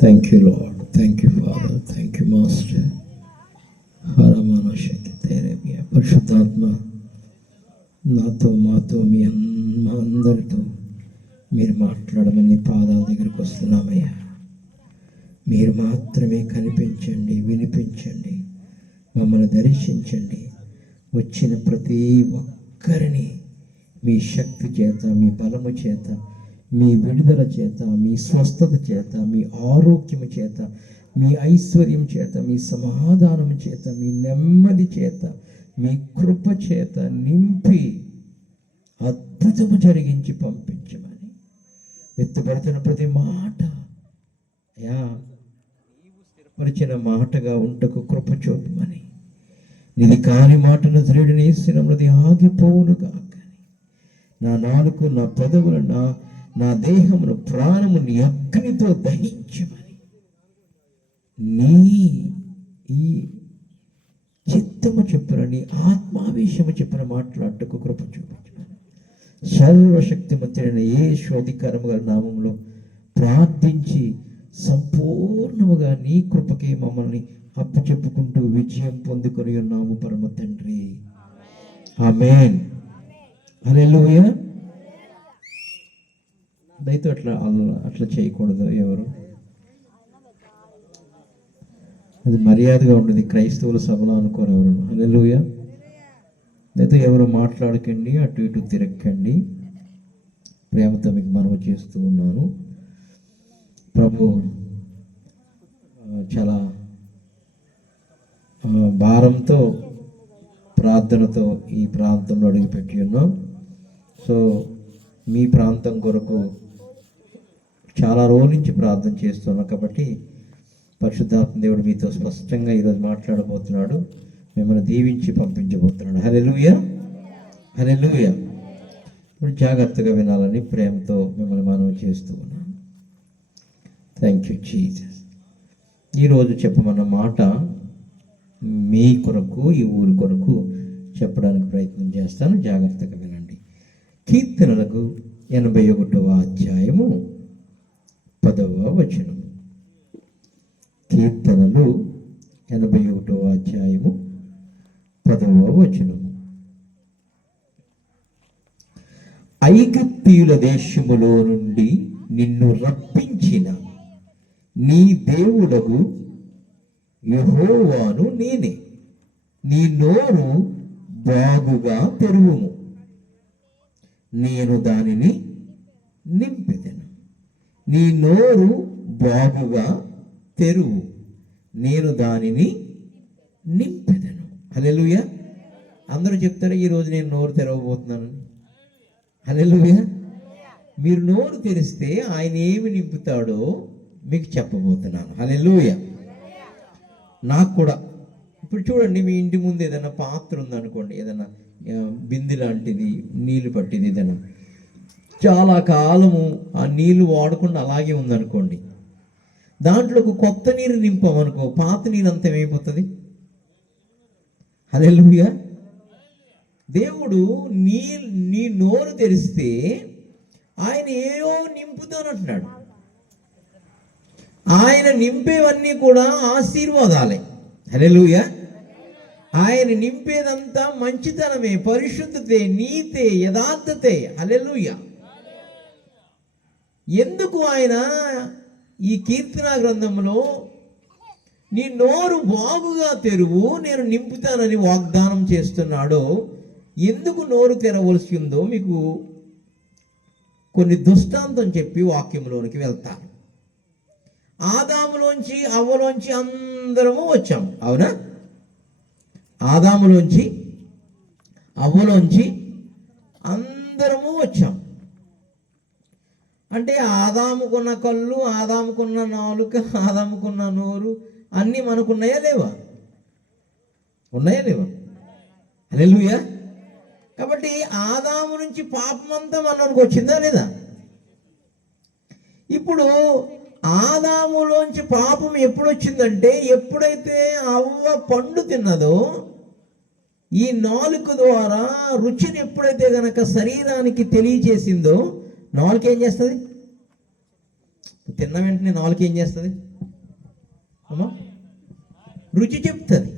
Thank you Lord, thank you Father, thank you master. హరమాన శక్తి తేరేమియా. పరిశుద్ధాత్మ నాతో మాతో మా అందరితో మీరు మాట్లాడమని పాదాల దగ్గరికి వస్తున్నామయ్యా. మీరు మాత్రమే కనిపించండి, వినిపించండి, మమ్మల్ని దర్శించండి. వచ్చిన ప్రతి ఒక్కరిని మీ శక్తి చేత, మీ బలము చేత, మీ విడుదల చేత, మీ స్వస్థత చేత, మీ ఆరోగ్యము చేత, మీ ఐశ్వర్యం చేత, మీ సమాధానం చేత, మీ నెమ్మది చేత, మీ కృప చేత నింపి అద్భుతము జరిగించి పంపించమని ఎత్తుపడుతున్న ప్రతి మాట అయ్యా నీవు స్థిరపరిచిన మాటగా ఉంటకు కృప చూపమని, నీది కాని మాటను ధృడిని ఇస్తున్నది ఆగిపోవును కాకని, నా నాలుక, నా పెదవులు, నా దేహమును, ప్రాణము నీ అగ్నితో దహించమని, నీ ఈ చిత్తము చెప్పిన, నీ ఆత్మావేశము చెప్పిన మాట్లాడటకు కృప చూపించమని సర్వశక్తిమంతుడైన యేసు అధికారము గల నామములో ప్రార్థించి సంపూర్ణముగా నీ కృపకే మమ్మల్ని అప్పచెప్పుకుంటూ విజయం పొందుకొని ఉన్నాము పరమ తండ్రి. ఆమేన్. హల్లెలూయా. దయతో అట్లా చేయకూడదు ఎవరు. అది మర్యాదగా ఉండదు క్రైస్తవుల సభలో అనుకోరు ఎవరు. హల్లెలూయా. అయితే ఎవరు మాట్లాడకండి, అటు ఇటు తిరగకండి. ప్రేమతో మీకు మనవి చేస్తూ ఉన్నాను. ప్రభు చాలా భారంతో, ప్రార్థనతో ఈ ప్రాంతంలో అడుగుపెట్టి ఉన్నాం. సో మీ ప్రాంతం కొరకు చాలా రోజుల నుంచి ప్రార్థన చేస్తున్నాం కాబట్టి పరిశుద్ధాత్మ దేవుడు మీతో స్పష్టంగా ఈరోజు మాట్లాడబోతున్నాడు, మిమ్మల్ని దీవించి పంపించబోతున్నాడు. హల్లెలూయా, హల్లెలూయా. ఇప్పుడు జాగ్రత్తగా వినాలని ప్రేమతో మిమ్మల్ని మనవి చేస్తూ ఉన్నాను. Thank you Jesus. ఈరోజు చెప్పమన్న మాట మీ కొరకు, ఈ ఊరి కొరకు చెప్పడానికి ప్రయత్నం చేస్తాను. జాగ్రత్తగా వినండి. కీర్తనలకు 81వ అధ్యాయము 10వ వచనం. కీర్తనలు 81వ అధ్యాయము 10వ వచనం. ఐగుప్తీయుల దేశములో నుండి నిన్ను రప్పించిన నీ దేవుడగు యెహోవాను నేనే. నీ నోరు బాగుగా తెరువుము, నేను దానిని నింపెదను. నీ నోరు బాగుగా తెరువు, నేను దానిని నింపెదను. హల్లెలూయా. అందరూ చెప్తారు ఈరోజు నేను నోరు తెరవబోతున్నాను. హల్లెలూయా. మీరు నోరు తెరిస్తే ఆయన ఏమి నింపుతాడో మీకు చెప్పబోతున్నాను. హల్లెలూయా. నాకు కూడా ఇప్పుడు చూడండి, మీ ఇంటి ముందు ఏదైనా పాత్ర ఉందనుకోండి, ఏదైనా బిందె లాంటిది, నీళ్ళు పట్టింది, ఏదైనా చాలా కాలము ఆ నీళ్లు వాడకుండా అలాగే ఉందనుకోండి, దాంట్లో ఒక కొత్త నీరు నింపామనుకో, పాత నీరు అంతా ఏమైపోతుంది? హల్లెలూయా. దేవుడు నీ నోరు తెరిస్తే ఆయన ఏయో నింపుతానంటున్నాడు. ఆయన నింపేవన్నీ కూడా ఆశీర్వాదాలే. హల్లెలూయా. ఆయన నింపేదంతా మంచితనమే, పరిశుద్ధతే, నీతే, యథార్థతే. హల్లెలూయా. ఎందుకు ఆయన ఈ కీర్తన గ్రంథంలో నీ నోరు బాగుగా తెరువు, నేను నింపుతానని వాగ్దానం చేస్తున్నాడో, ఎందుకు నోరు తెరవలసి ఉందో మీకు కొన్ని దృష్టాంతం చెప్పి వాక్యంలోనికి వెళ్తాను. ఆదాములోంచి, అవ్వలోంచి అందరము వచ్చాం, అవునా? ఆదాములోంచి, అవ్వలోంచి అందరము వచ్చాం. అంటే ఆదాముకున్న కళ్ళు, ఆదాముకున్న నాలుక, ఆదాముకున్న నోరు అన్నీ మనకున్నాయా లేవా? ఉన్నాయా లేవా? హల్లెలూయా. కాబట్టి ఆదాము నుంచి పాపమంతా మనకు వచ్చిందా లేదా? ఇప్పుడు ఆదాములోంచి పాపం ఎప్పుడు వచ్చిందంటే, ఎప్పుడైతే అవ్వ పండు తిన్నదో, ఈ నాలుక ద్వారా రుచిని ఎప్పుడైతే గనక శరీరానికి తెలియజేసిందో, నాలుక ఏం చేస్తుంది? తిన్న వెంటనే నాలుగు ఏం చేస్తుంది అమ్మా? రుచి చెప్తుంది.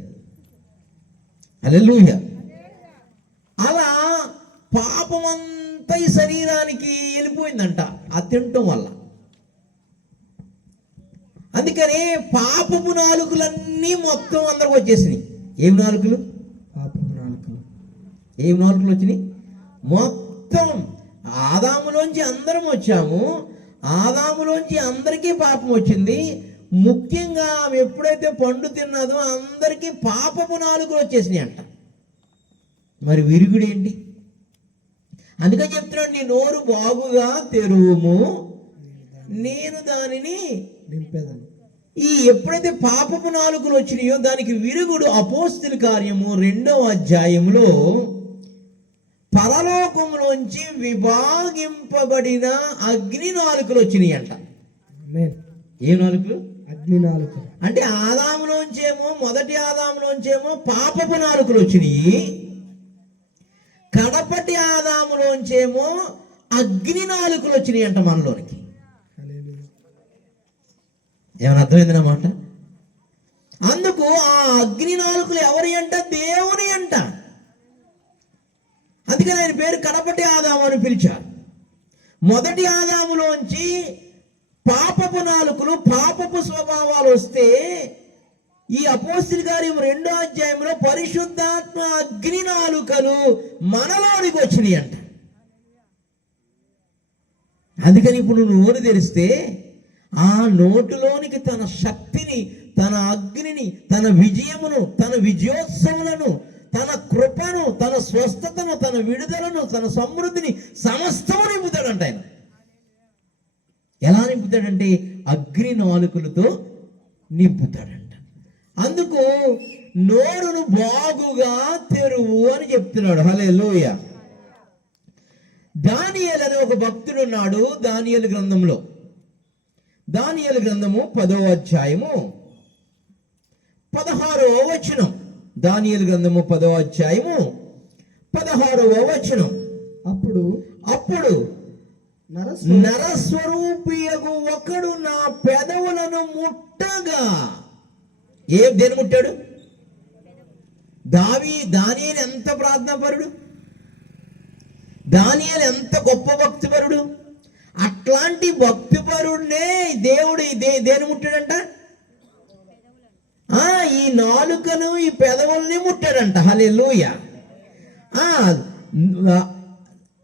హల్లెలూయా. అలా పాపమంతా ఈ శరీరానికి వెళ్ళిపోయిందంట ఆ తినటం వల్ల. అందుకనే పాపపు నాలుకలన్నీ మొత్తం అందరికి వచ్చేసినాయి. ఏం నాలుకలు? పాపపు నాలుకలు. ఏం నాలుకలు వచ్చినాయి? మొత్తం ఆదాములోంచి అందరం వచ్చాము. ఆదాములోంచి అందరికీ పాపం వచ్చింది. ముఖ్యంగా ఆమె ఎప్పుడైతే పండు తిన్నదో అందరికీ పాపపు నాలుకలు వచ్చేసినాయి అంట. మరి విరుగుడు ఏంటి? అందుకని చెప్తున్నాడు, నీ నోరు బాగుగా తెరువుము, నేను దానిని నింపేదను. ఈ ఎప్పుడైతే పాపపు నాలుకలు వచ్చినాయో దానికి విరుగుడు అపోస్తుల కార్యము 2వ అధ్యాయంలో పరలోకంలోంచి విభాగింపబడిన అగ్ని నాలుకలు వచ్చినాయి అంట. ఏ నాలుకలు? అగ్ని నాలుకలు. అంటే ఆదాములోంచేమో, మొదటి ఆదాములోంచేమో పాపపు నాలుకలు వచ్చినాయి, కడపటి ఆదాములోంచేమో అగ్ని నాలుకలు వచ్చినాయి అంట మనలోనికి. ఏమైనా అర్థమైందన్నమాట? అందుకు ఆ అగ్ని నాలుకలు ఎవరి అంట? దేవుని అంట. అందుకని ఆయన పేరు కడపటి ఆదాము అని పిలిచారు. మొదటి ఆదాములోంచి పాపపు నాలుకలు, పాపపు స్వభావాలు వస్తే ఈ అపోస్తలుల కార్యం 2వ అధ్యాయంలో పరిశుద్ధాత్మ అగ్ని నాలుకలు మనలోనికి వచ్చినాయి అంట. అందుకని ఇప్పుడు నువ్వు నోరు తెరిస్తే ఆ నోటులోనికి తన శక్తిని, తన అగ్నిని, తన విజయమును, తన విజయోత్సవులను, తన కృపను, తన స్వస్థతను, తన విడుదలను, తన సమృద్ధిని సమస్తము నింపుతాడంట ఆయన. ఎలా నింపుతాడంటే అగ్ని నాలుకలతో నింపుతాడంట. అందుకు నోరును బాగుగా తెరువు అని చెప్తున్నాడు. హల్లెలూయా. దానియేలు అనే ఒక భక్తుడు ఉన్నాడు. దానియేలు గ్రంథంలో, దానియేలు గ్రంథము 10వ అధ్యాయము 16వ వచనం. దానియేలు గ్రంథము 10వ అధ్యాయము 16వ వచనం. అప్పుడు నరస్వరూపియగు ఒకడు నా పెదవులను ముట్టగా. దేని ముట్టాడు? దానియేలు ఎంత ప్రార్థనాపరుడు, దానియేలు ఎంత గొప్ప భక్తిపరుడు. అట్లాంటి భక్తిపరుడినే దేవుడు దేని ముట్టాడంట? ఈ నాలుకను, ఈ పెదవుల్ని ముట్టాడంట. హల్లెలూయా.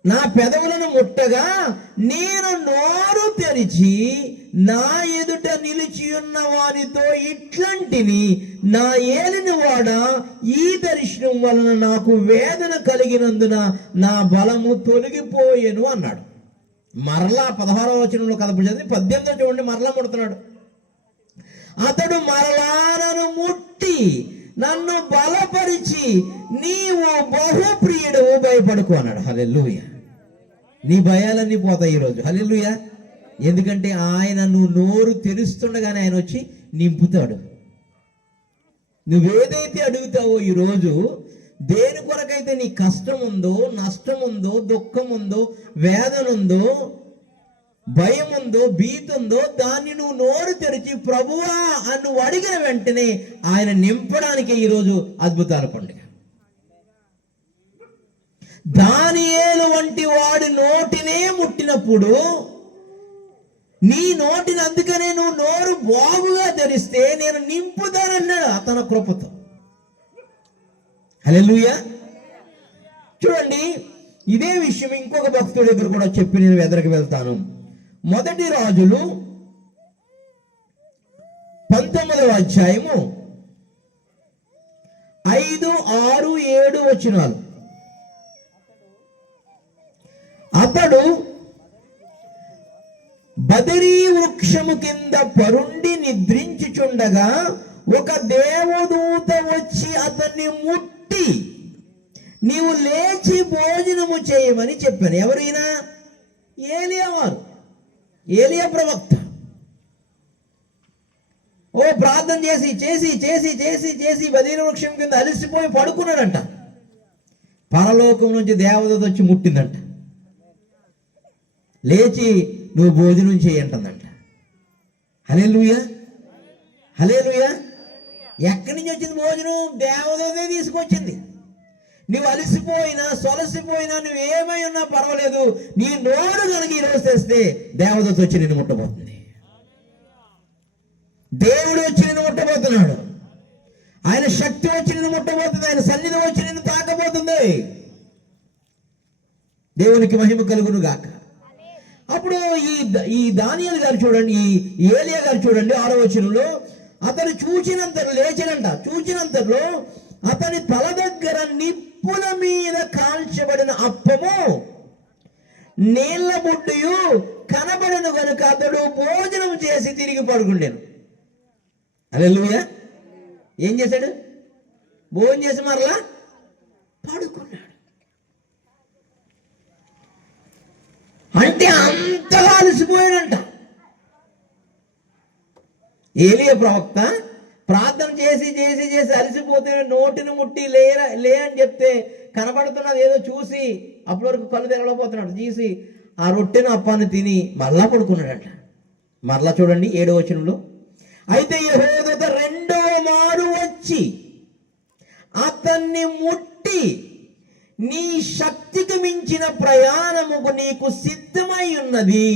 నా పెదవులను ముట్టగా నేను నోరు తెరిచి నా ఎదుట నిలిచి ఉన్న వారితో ఇట్లాంటిని, నా ఏలిన వాడ, ఈ దర్శనం వలన నాకు వేదన కలిగినందున నా బలము తొలగిపోయేను అన్నాడు. మరలా 16వ వచనంలో కథ చదివి 18 చూడండి, మరలా ముడుతున్నాడు. అతడు మరలా నన్ను ముట్టి నన్ను బలపరిచి, నీవు బహుప్రియుడు, భయపడుకో అన్నాడు. హల్లెలూయా. నీ భయాలన్నీ పోతాయి ఈరోజు. హల్లెలూయా. ఎందుకంటే ఆయన, నువ్వు నోరు తెరుస్తుండగానే ఆయన వచ్చి నింపుతాడు. నువ్వేదైతే అడుగుతావో ఈరోజు, దేని కొరకైతే నీ కష్టం ఉందో, నష్టం ఉందో, దుఃఖం ఉందో, వేదన ఉందో, భయం ఉందో, భీతి ఉందో, దాన్ని నువ్వు నోరు తెరిచి ప్రభువా అని నువ్వు అడిగిన వెంటనే ఆయన నింపడానికి ఈరోజు అద్భుతాల పండుగ. దానియేలు వంటి వాడి నోటినే ముట్టినప్పుడు నీ నోటిని, అందుకనే నువ్వు నోరు బాగుగా తెరిస్తే నేను నింపుతానన్నాడు తన కృపతో. హల్లెలూయా. చూడండి, ఇదే విషయం ఇంకొక భక్తుడి దగ్గర కూడా చెప్పి నేను ఎదురుకు వెళ్తాను. మొదటి రాజులు 19వ అధ్యాయము 5, 6, 7 వచనాలు. అతడు బదరీ వృక్షము కింద పరుండి నిద్రించుచుండగా ఒక దేవదూత వచ్చి అతన్ని ముట్టి, నీవు లేచి భోజనము చేయమని చెప్పాను. ఎవరైనా? ఏలియా వారు, ఏలియా ప్రవక్త. ప్రార్థన చేసి చేసి చేసి చేసి చేసి బదరీ వృక్షం కింద అలసిపోయి పడుకున్నాడంట. పరలోకం నుంచి దేవదూత వచ్చి ముట్టిందంట. లేచి నువ్వు భోజనం చేయంటుందంట. హల్లెలూయా, హల్లెలూయా. ఎక్కడి నుంచి వచ్చింది భోజనం? దేవదూతే తీసుకొచ్చింది. నువ్వు అలసిపోయినా సొలసిపోయినా నువ్వు ఏమై ఉన్నా పర్వాలేదు, నీ నోరు కనుక ఈరోజు తెస్తే దేవదూత వచ్చి నిన్ను ముట్టబోతుంది. దేవుడు వచ్చి నిన్ను ముట్టబోతున్నాడు. ఆయన శక్తి వచ్చి నిన్ను ముట్టబోతుంది. ఆయన సన్నిధి వచ్చి నిన్ను తాకబోతుంది. దేవునికి మహిమ కలుగును గాక. అప్పుడు ఈ దానియేలు గారు చూడండి, ఈ ఏలియా గారు చూడండి, 6వ వచనంలో అతను చూచినంతలో అతని తల దగ్గర నిప్పుల మీద కాల్చబడిన అప్పము నీళ్ల బుడ్డియు కనబడను గనుక అతడు భోజనం చేసి తిరిగి పడుకుండాను. హల్లెలూయా. ఏం చేశాడు? భోజనం చేసి మరలా పడుకున్నాడు. అంటే అంతగా అలసిపోయాడంట. ఏలియా ప్రవక్త ప్రార్థన చేసి చేసి చేసి అలసిపోతే నోటిని ముట్టి లే అని చెప్తే కనబడుతున్నది ఏదో చూసి అప్పటి వరకు కళ్ళు తెరవలేకపోతున్నాడు. తీసి ఆ రొట్టెను అప్పాన్ని తిని మరలా పడుకున్నాడట. మరలా చూడండి 7వ వచనంలో, అయితే యెహోవా రెండవ మారు వచ్చి అతన్ని ముట్టి, నీ శక్తికి మించిన ప్రయాణముకు నీకు సిద్ధమై ఉన్నది,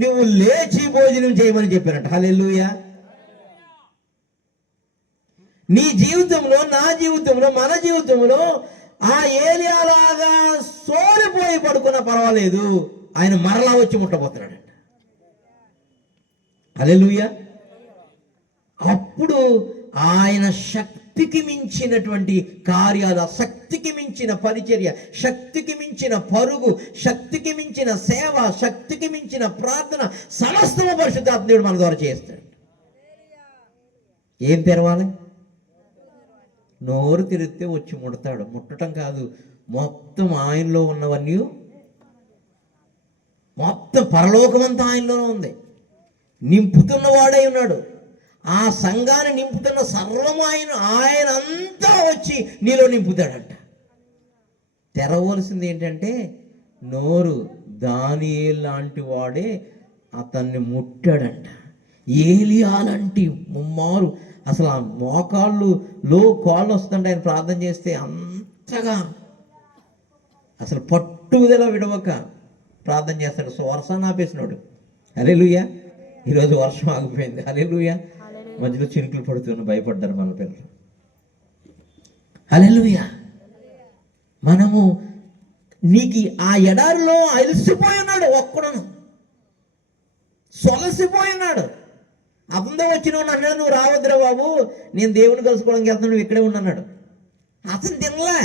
నువ్వు లేచి భోజనం చేయమని చెప్పారట. హల్లెలూయా. నీ జీవితంలో, నా జీవితంలో, మన జీవితంలో ఆ ఏలియాలాగా సోలిపోయి పడుకున్నా పర్వాలేదు, ఆయన మరలా వచ్చి ముట్టబోతున్నాడంట. హల్లెలూయా. అప్పుడు ఆయన శక్తికి మించినటువంటి కార్యాలు, శక్తికి మించిన పరిచర్య, శక్తికి మించిన పరుగు, శక్తికి మించిన సేవ, శక్తికి మించిన ప్రార్థన సమస్తము పరిశుద్ధాత్ముడు మన ద్వారా చేస్తాడు. ఏం తెరవాలి? నోరు తెరిస్తే వచ్చి ముడతాడు. ముట్టడం కాదు, మొత్తం ఆయనలో ఉన్నవన్నీ, మొత్తం పరలోకమంతా ఆయనలో ఉంది. నింపుతున్నవాడై ఉన్నాడు. ఆ సంఘాన్ని నింపుతున్న సర్వం ఆయన అంతా వచ్చి నీలో నింపుతాడంట. తెరవలసింది ఏంటంటే నోరు. దానియేలు లాంటి వాడే అతన్ని ముట్టాడంట. ఏలియా లాంటి ముమ్మారు అసలు ఆ మోకాళ్ళు కాళ్ళు వస్తుంటే ఆయన ప్రార్థన చేస్తే అంతగా అసలు పట్టుదల విడవక ప్రార్థన చేస్తాడు. సో వర్షాన్ని ఆపేసినాడు. హల్లెలూయా. ఈరోజు వర్షం ఆగిపోయింది. హల్లెలూయా. మధ్యలో చినుకులు పడుతున్న భయపడ్డారు మన పిల్లలు. హల్లెలూయా. మనము నీకు ఆ ఎడారిలో అలసిపోయి ఉన్నాడు, ఒక్కడను సొలసిపోయినాడు. అతనితో వచ్చినవాడు అన్నాడు, నువ్వు రావద్దురా బాబు, నేను దేవుని కలుసుకోవడానికి వెళ్తాను, నువ్వు ఇక్కడే ఉన్నాడు. అతను తినలే.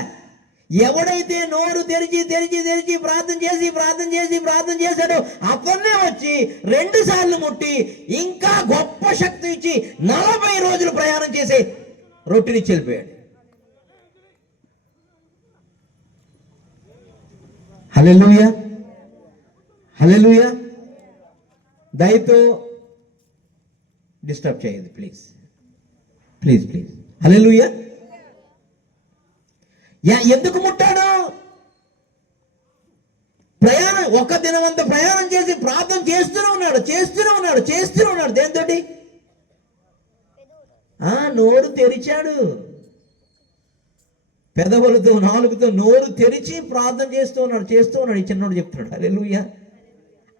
ఎవడైతే నోరు తెరిచి తెరిచి తెరిచి ప్రార్థన చేశాడో అతన్నే వచ్చి 2 సార్లు ముట్టి ఇంకా గొప్ప శక్తి ఇచ్చి 40 రోజులు ప్రయాణం చేసి రొట్టెనిచ్చి వెళ్ళిపోయాడు. హల్లెలూయా, హల్లెలూయా. దయతో డిస్టర్బ్ చేయదు ప్లీజ్, ప్లీజ్ ప్లీజ్. హల్లెలూయా. ఎందుకు ముట్టాడు? ప్రయాణం, ఒక దినమంతా ప్రయాణం చేసి ప్రార్థన చేస్తూనే ఉన్నాడు. దేంతోటి? నోరు తెరిచాడు. పెదవులతో, నాలుగుతో నోరు తెరిచి ప్రార్థన చేస్తూ ఉన్నాడు. ఈ చిన్నోడు చెప్తున్నాడు. హల్లెలూయా.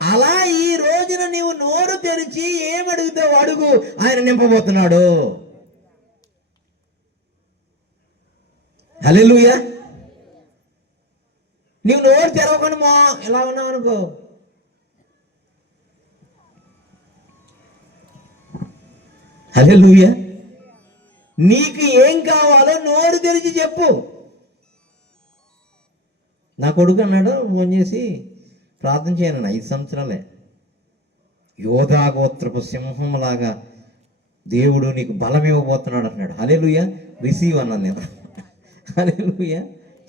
అలా ఈ రోజున నీవు నోరు తెరిచి ఏమడుగుతావు అడుగు, ఆయన నింపబోతున్నాడు. హల్లెలూయా. నీవు నోరు తెరవకుండా ఎలా ఉన్నావు అనుకో, హల్లెలూయా, నీకు ఏం కావాలో నోరు తెరిచి చెప్పు. నా కొడుకు అన్నాడు, ఫోన్ చేసి ప్రార్థన చేయను, 5 సంవత్సరాలే, యోధాగోత్రపు సింహంలాగా దేవుడు నీకు బలం ఇవ్వబోతున్నాడు అన్నాడు. హల్లెలూయా. రిసీవ్ అన్నాను నేను. హల్లెలూయా.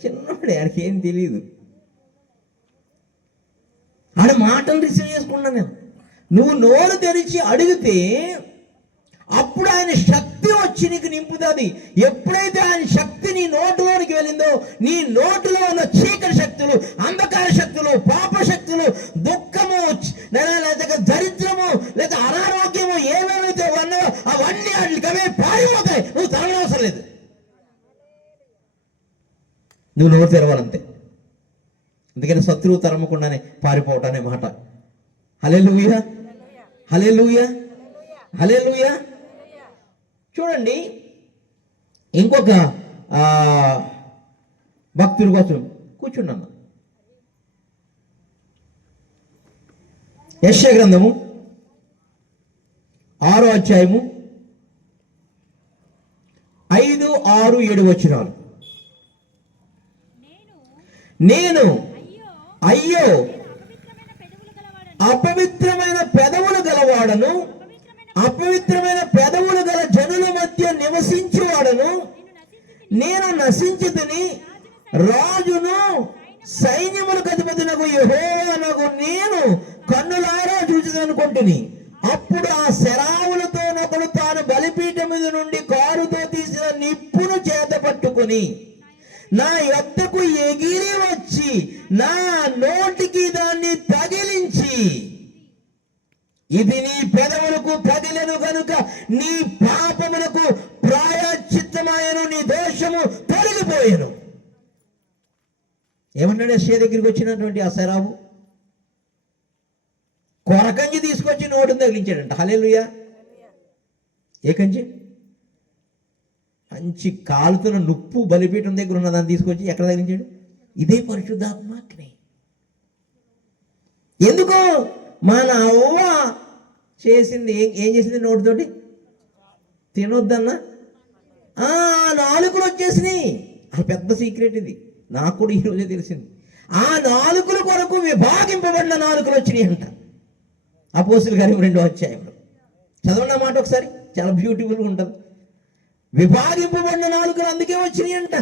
చిన్నవాడే, ఆడికి ఏం తెలియదు. ఆడ మాటలు రిసీవ్ చేసుకున్నాను నేను. నువ్వు నోరు తెరిచి అడిగితే అప్పుడు ఆయన శక్తి వచ్చి నీకు నింపుతుంది. ఎప్పుడైతే ఆయన శక్తి నీ నోటులోనికి వెళ్ళిందో, నీ నోటులో ఉన్న చీకటి శక్తులు, అంధకార శక్తులు, పాప శక్తులు, దుఃఖము, లేదా దరిద్రము, లేదా అనారోగ్యము, ఏమేమైతే అవన్నీ వాటికి అవే పారిపోతాయి. నువ్వు తరగనవసరం లేదు, నువ్వు నోరు తెరవాలంతే. అందుకని శత్రువు తరమకుండానే పారిపోవటం అనే మాట. హల్లెలూయా, హల్లెలూయా, హల్లెలూయా. చూడండి, ఇంకొక భక్తుడి కోసం కూర్చున్నాను. యెషయా గ్రంథము 6వ అధ్యాయము 5, 6, 7 వచనాలు. నేను అయ్యో అపవిత్రమైన పెదవులు గలవాడను, అపవిత్రమైన పెదవులు గల జనుల మధ్య నివసించేవాడను, నేను నశించితిని, రాజును సైన్యములకు అధిపతినగు యెహోవానగు నేను కన్నులారా చూచిదనుకుంటుని. అప్పుడు ఆ శరావులతోనొకడు తాను బలిపీఠం మీద నుండి కారుతో తీసిన నిప్పును చేత పట్టుకుని నా యొద్దకు ఎగిరి వచ్చి నా నోటికి దాన్ని తగిలించి, ఇది నీ పెదవులకు తగిలెను గనుక నీ పాపములకు ప్రాయశ్చిత్తమాయను, నీ దోషము తొలగిపోయెను. ఏమన్నాడు యెషయా దగ్గరికి వచ్చినటువంటి ఆ శరావు? కొరకంజి తీసుకొచ్చి నోటిని తగిలించాడంట. హల్లెలూయా. ఏ కంచి? మంచి కాలుతున్న నుప్పు బలిపీఠం దగ్గర ఉన్న దాన్ని తీసుకొచ్చి ఎక్కడ తగిలించాడు? ఇదే పరిశుద్ధాత్మని. ఎందుకో మన అవ్వ చేసింది, ఏం చేసింది? నోటితోటి తినొద్దన్నా నాలుకలు వచ్చేసినాయి. ఆ పెద్ద సీక్రెట్ ఇది, నాకు కూడా ఈరోజే తెలిసింది. ఆ నాలుకల కొరకు విభాగింపబడిన నాలుకలు వచ్చినాయి అంట. అపోస్తుల కార్యం 2వ అధ్యాయంలో చదవండి ఆ మాట ఒకసారి, చాలా బ్యూటిఫుల్గా ఉంటుంది. విభాగింపబడిన నాలుకలు అందుకే వచ్చినాయి అంట.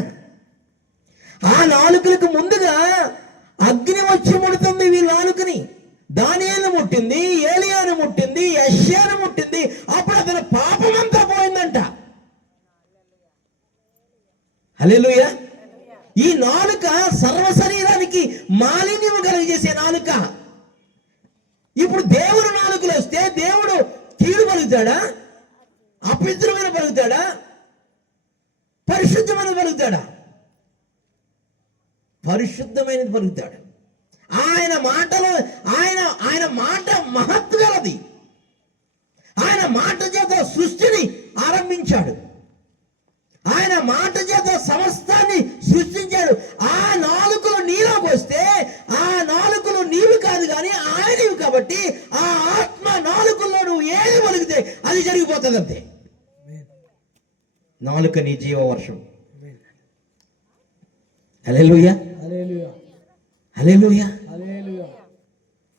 ఆ నాలుకలకు ముందుగా అగ్ని వచ్చి ముడుతుంది వీళ్ళ నాలుకని. దానియేలును ముట్టింది, ఏలియాను ముట్టింది, యెషయాను ముట్టింది. అప్పుడు అతని పాపమంతా పోయిందంట. హల్లెలూయా. ఈ నాలుక సర్వ శరీరానికి మాలిన్యం కలిగజేసే నాలుక. ఇప్పుడు దేవుడు నాలుకలు వస్తే దేవుడు కీడు పలుకుతాడా? అపవిత్రమైన పలుకుతాడా? పరిశుద్ధమైన పలుకుతాడా? పరిశుద్ధమైనది పలుకుతాడు. ఆయన మాటలో ఆయన మాట మహత్తు గలది. ఆయన మాట చేత సృష్టిని ఆరంభించాడు. ఆయన మాట చేత సమస్తాన్ని సృష్టించాడు. ఆ నాలుకలు నీలోకి వస్తే ఆ నాలుకలు నీవు కాదు కానీ ఆయనవి. కాబట్టి ఆ ఆత్మ నాలుకల్లో నువ్వు ఏది పలికితే అది జరిగిపోతుంది అంతే. నాలుక నీ జీవవర్షం. హల్లెలూయా, హల్లెలూయా.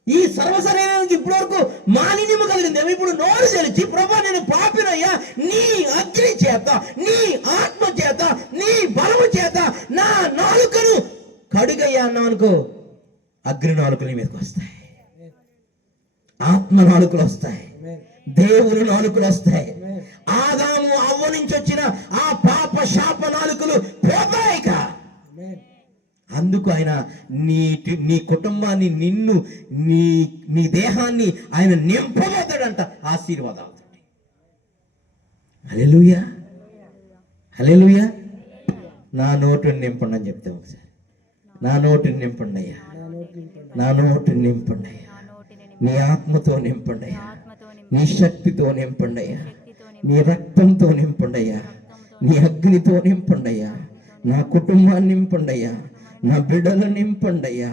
ఈ సర్వశరీరానికి ఇప్పటి వరకు మాలిన్యము కలిగింది. ఇప్పుడు నోరు తెలిసి, ప్రభా నేను పాపినయ్యా, నీ అగ్ని చేత, నీ ఆత్మ చేత, నీ బలము చేత నా నాలుకను కడుగయ్యా అన్నావు అనుకో, అగ్ని నాలుకలు నీ మీదకి వస్తాయి, ఆత్మ నాలుకలు వస్తాయి, దేవుని నాలుకలు వస్తాయి. ఆదాము అవ్వ నుంచి వచ్చిన ఆ పాప శాప నాలుకలు పోతాయిక. అందుకు ఆయన నీ కుటుంబాన్ని, నిన్ను, నీ దేహాన్ని ఆయన నింపబోతాడంట ఆశీర్వాదాలతో. హల్లెలూయా, హల్లెలూయా. నా నోటిని నింపండి అని చెప్తే ఒకసారి, నా నోటిని నింపండి అయ్యా, నా నోటిని నింపండి అయ్యా, నీ ఆత్మతో నింపండి అయ్యా, నీ శక్తితో నింపండి అయ్యా, నీ రక్తంతో నింపండి అయ్యా, నీ అగ్నితో నింపండి అయ్యా, నా కుటుంబాన్ని నింపండి అయ్యా, నా బిడ్డలు నింపండి అయ్యా,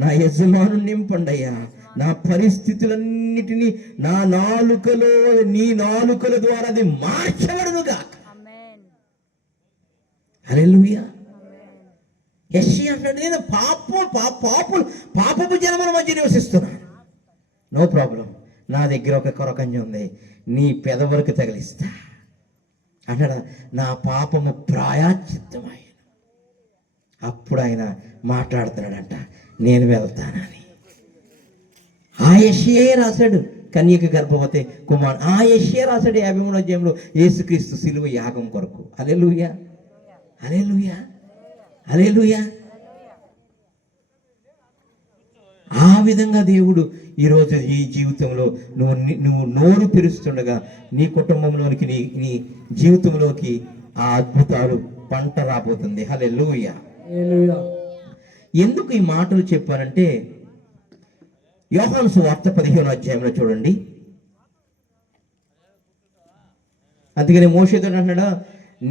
నా యజమాను నింపండి అయ్యా, నా పరిస్థితులన్నిటినీ నా నాలుకలో, నీ నాలుకల ద్వారా అది మార్చబడునుగా. హల్లెలూయా. యెషయా అంటాడు, నేను పాపపు జనముల మధ్య నివసిస్తున్నాను. నో ప్రాబ్లం, నా దగ్గర ఒక కొరకంజ ఉంది, నీ పెదవులకు తగిలిస్తా అన్నాడా. నా పాపము ప్రాయశ్చిత్తమై అప్పుడు ఆయన మాట్లాడుతున్నాడంట, నేను వెళ్తానని. ఆ యెషయా రాశాడు, కన్యక గర్భవతి కుమార్. ఆ యెషయా రాశాడు 53వ అధ్యాయంలో యేసుక్రీస్తు సిలువ యాగం కొరకు. హల్లెలూయా, హల్లెలూయా, హల్లెలూయా. ఆ విధంగా దేవుడు ఈరోజు ఈ జీవితంలో నువ్వు నోరు తెరుస్తుండగా నీ కుటుంబంలోనికి నీ జీవితంలోకి ఆ అద్భుతాలు పంట రాబోతుంది. హల్లెలూయా. ఎందుకు ఈ మాటలు చెప్పారంటే యోహాను సువార్త 15వ అధ్యాయంలో చూడండి. అందుకని మోషేతో అంటున్నాడు,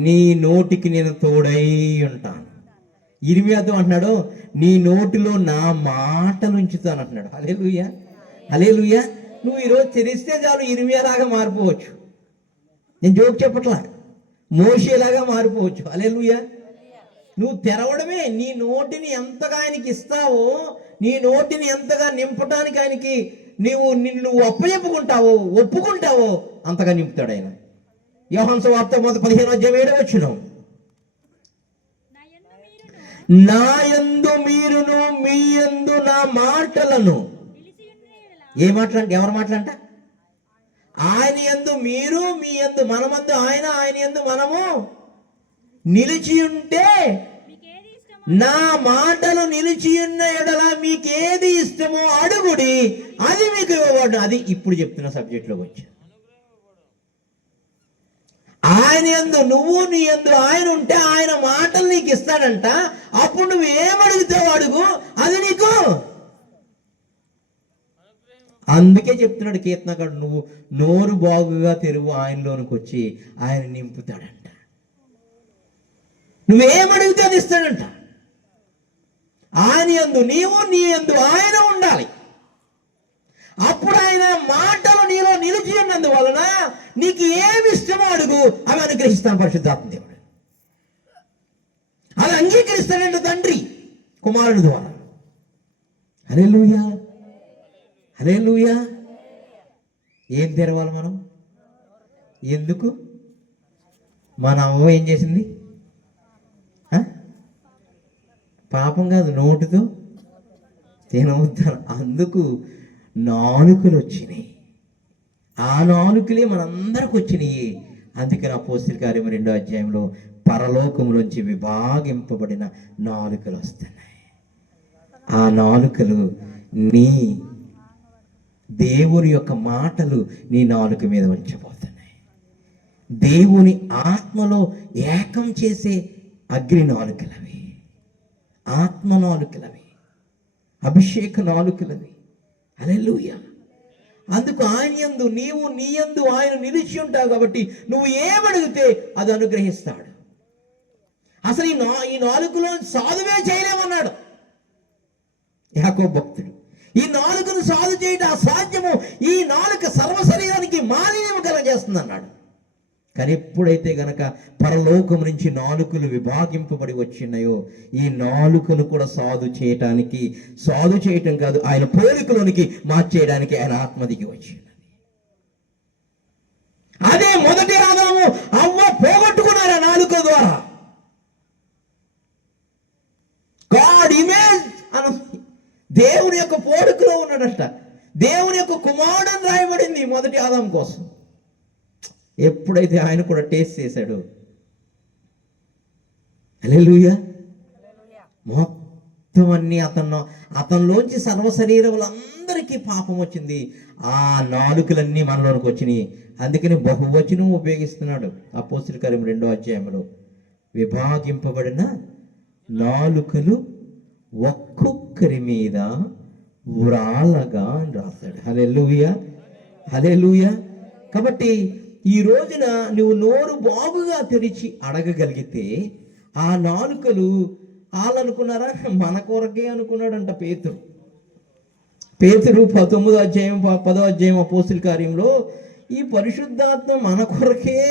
నీ నోటికి నేను తోడై ఉంటాను. ఇర్మియాతో అంటున్నాడు, నీ నోటిలో నా మాటలు ఉంచుతాను అంటున్నాడు. హల్లెలూయా, హల్లెలూయా. నువ్వు ఈరోజు తెరిస్తే చాలు ఇర్మియాలాగా మారిపోవచ్చు. నేను జోక్ చెప్పట్లా, మోషేలాగా మారిపోవచ్చు. హల్లెలూయా. నువ్వు తెరవడమే. నీ నోటిని ఎంతగా ఆయనకి ఇస్తావో, నీ నోటిని ఎంతగా నింపడానికి ఆయనకి నిన్ను ఒప్పుకుంటావో అంతగా నింపుతాడు ఆయన. యోహాను సువార్త 15వ అధ్యాయం 7వ వచనం, నా యందు మీరును మీ యందు నా మాటలను. ఏ మాటలంటే ఎవరి మాటలంట? ఆయన యందు మీరు, మీ యందు మనమందు ఆయన, ఆయన యందు మనము నిలిచి ఉంటే, నా మాటలు నిలిచి ఉన్న ఎడల మీకేది ఇష్టమో అడుగుడి, అది మీకు ఇవ్వబడును. అది ఇప్పుడు చెప్తున్న సబ్జెక్ట్లోకి వచ్చి, ఆయన యందు నువ్వు, నీ యందు ఆయన ఉంటే ఆయన మాటలు నీకు ఇస్తాడంట. అప్పుడు నువ్వు ఏమడుగుతావు అడుగు, అది నీకు. అందుకే చెప్తున్నాడు కీర్తనకాడు, నువ్వు నోరు బాగుగా తెరువు, ఆయనలోనికి వచ్చి ఆయన నింపుతాడంట. నువ్వేమడిగితే అది ఇస్తాడంట. ఆయన యందు నీవు, నీ యందు ఆయన ఉండాలి. అప్పుడు ఆయన మాటలు నీలో నిలిచి ఉన్నందువలన నీకు ఏమి ఇష్టమో అడుగు, అవి అనుగ్రహిస్తాను పరిశుద్ధాత్మ దేవుడు. అది అంగీకరిస్తాడంట తండ్రి కుమారుని ద్వారా. హల్లెలూయా, హల్లెలూయా. ఏం తెరవాలి మనం? ఎందుకు? మన అవ్వ ఏం చేసింది? పాపం కాదు, నోటితో తినవద్దాను. అందుకు నాలుకలు వచ్చినాయి. ఆ నాలుకలే మనందరికి వచ్చినాయి. అందుకని అపోస్తలుల కార్యం 2వ అధ్యాయంలో పరలోకములోంచి విభాగింపబడిన నాలుకలు వస్తున్నాయి. ఆ నాలుకలు నీ దేవుని యొక్క మాటలు నీ నాలుక మీద ఉంచబోతున్నాయి. దేవుని ఆత్మలో ఏకం చేసే అగ్ని నాలుకలవి, ఆత్మ నాలుకలవి, అభిషేక నాలుకలవి. హల్లెలూయా. అందుకు ఆయన యందు నీవు, నీ యందు ఆయన నిలిచి ఉంటావు కాబట్టి నువ్వు ఏమడిగితే అది అనుగ్రహిస్తాడు. అసలు ఈ నాలుకలో సాధువే చేయలేమన్నాడు యాకోబు భక్తుడు. ఈ నాలుకను సాధు చేయడం అసాధ్యము, ఈ నాలుక సర్వశరీరానికి మాలిన్యం కలగజేస్తుంది అన్నాడు. కానీ ఎప్పుడైతే గనక పరలోకం నుంచి నాలుకలు విభాగింపబడి వచ్చినాయో, ఈ నాలుకను కూడా సాధు చేయటం కాదు, ఆయన పోలికలోనికి మార్చేయడానికి ఆయన ఆత్మ దిగి వచ్చింది. అదే మొదటి ఆదాము అవ్వ పోగొట్టుకున్నారు ఆ నాలుక ద్వారా. గాడ్ ఇమేజ్ అను దేవుని యొక్క పోలికలో ఉన్నాడట. దేవుని యొక్క కుమారుడు రాయబడింది మొదటి ఆదాము కోసం. ఎప్పుడైతే ఆయన కూడా టేస్ట్ చేశాడు, హల్లెలూయా, మొత్తం అన్ని అతనిలోంచి సర్వశరీరములందరికీ పాపం వచ్చింది. ఆ నాలుకలన్నీ మనలోనికి వచ్చినాయి. అందుకని బహువచనం ఉపయోగిస్తున్నాడు అపోస్తలుల కార్యం 2వ అధ్యాయంలో. విభాగింపబడిన నాలుకలు ఒక్కొక్కరి మీద వ్రాలగా అని రాస్తాడు. హల్లెలూయా, హల్లెలూయా. కాబట్టి ఈ రోజున నువ్వు నోరు బాగుగా తెరిచి అడగగలిగితే ఆ నాలుకలు వాళ్ళనుకున్నారా, మన కొరకే అనుకున్నాడంట పేతురు. 19వ అధ్యాయం 10వ అధ్యాయం అపోస్తలుల కార్యంలో ఈ పరిశుద్ధాత్మ మన కొరకే,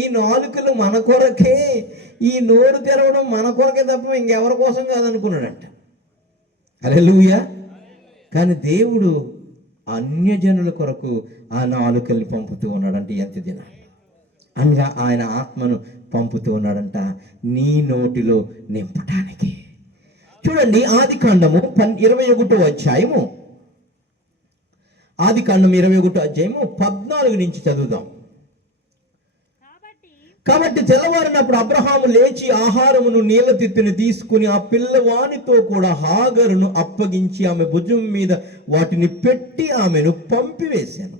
ఈ నాలుకలు మన కొరకే, ఈ నోరు తెరవడం మన కొరకే తప్ప ఇంకెవరి కోసం కాదనుకున్నాడంట. హల్లెలూయా. కానీ దేవుడు అన్యజనుల కొరకు ఆ నాలుకల్ని పంపుతూ ఉన్నాడంట. ఎంత దినాలు అనగా ఆయన ఆత్మను పంపుతూ ఉన్నాడంట నీ నోటిలో నింపటానికి. చూడండి, ఆదికాండము 21వ అధ్యాయము, ఆదికాండం 21వ అధ్యాయము 14 నుంచి చదువుదాం. కాబట్టి తెల్లవారినప్పుడు అబ్రహాము లేచి ఆహారమును నీళ్ళ తిత్తిని తీసుకుని ఆ పిల్లవానితో కూడా హాగరును అప్పగించి ఆమె భుజం మీద వాటిని పెట్టి ఆమెను పంపివేశాను.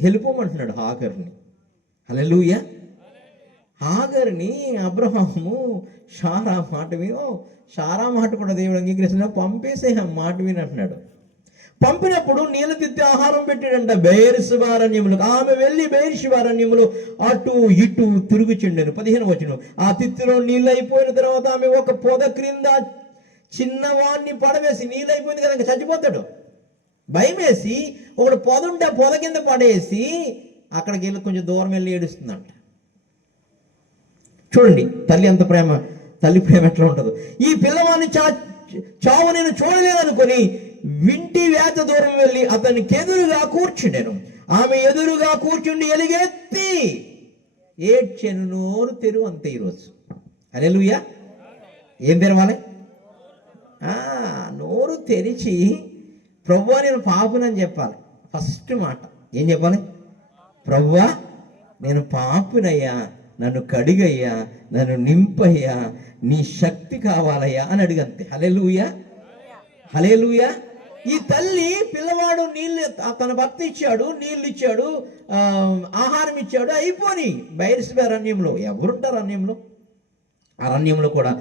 వెళ్ళిపోమంటున్నాడు హాగర్ని. హల్లెలూయా. హాగర్ని అబ్రహాము షారా మాట షారా మాట కూడా దేవుడు అంగీకరిస్తున్నా, పంపేసే మాట వినంటున్నాడు. పంపినప్పుడు నీళ్ళ తిత్తి ఆహారం పెట్టాడంట బెయేర్షెబా అరణ్యములు. ఆమె వెళ్ళి బెయేర్షెబా అరణ్యములు అటు ఇటు తిరుగుచుండెను. 15వ వచనం. ఆ తిత్తిలో నీళ్ళు అయిపోయిన తర్వాత ఆమె ఒక పొద క్రింద చిన్నవాడిని పడవేసి, నీళ్ళు అయిపోయింది కదా ఇంకా చచ్చిపోతాడు, భయం వేసి ఒకడు పొద ఉంటే ఆ పొద కింద పడేసి అక్కడికి వెళ్ళి కొంచెం దూరం వెళ్ళి ఏడుస్తుందంట. చూడండి తల్లి ప్రేమ ఎట్లా ఉంటుందో. ఈ పిల్లవాడిని చావు నేను చూడలేదనుకొని వింటి వేత దూరం వెళ్ళి అతనికి ఎదురుగా కూర్చుండెను. ఆమె ఎదురుగా కూర్చుండి ఎలుగెత్తి ఏడ్చెను. నోరు తెరువు అంతే ఈరోజు. హల్లెలూయా. ఏం తెరవాలి? నోరు తెరిచి ప్రభువా నేను పాపునని చెప్పాలి. ఫస్ట్ మాట ఏం చెప్పాలి? ప్రభువా నేను పాపునయ్యా, నన్ను కడిగయ్యా, నన్ను నింపయ్యా, నీ శక్తి కావాలయ్యా అని అడిగంతే. హల్లెలూయా, హల్లెలూయా. ఈ తల్లి పిల్లవాడు నీళ్ళు, తన భర్త ఇచ్చాడు, నీళ్ళు ఇచ్చాడు, ఆహారం ఇచ్చాడు, అయిపోని బెయేర్షెబా అరణ్యంలో ఎవరుంటారు? అరణ్యంలో కూడా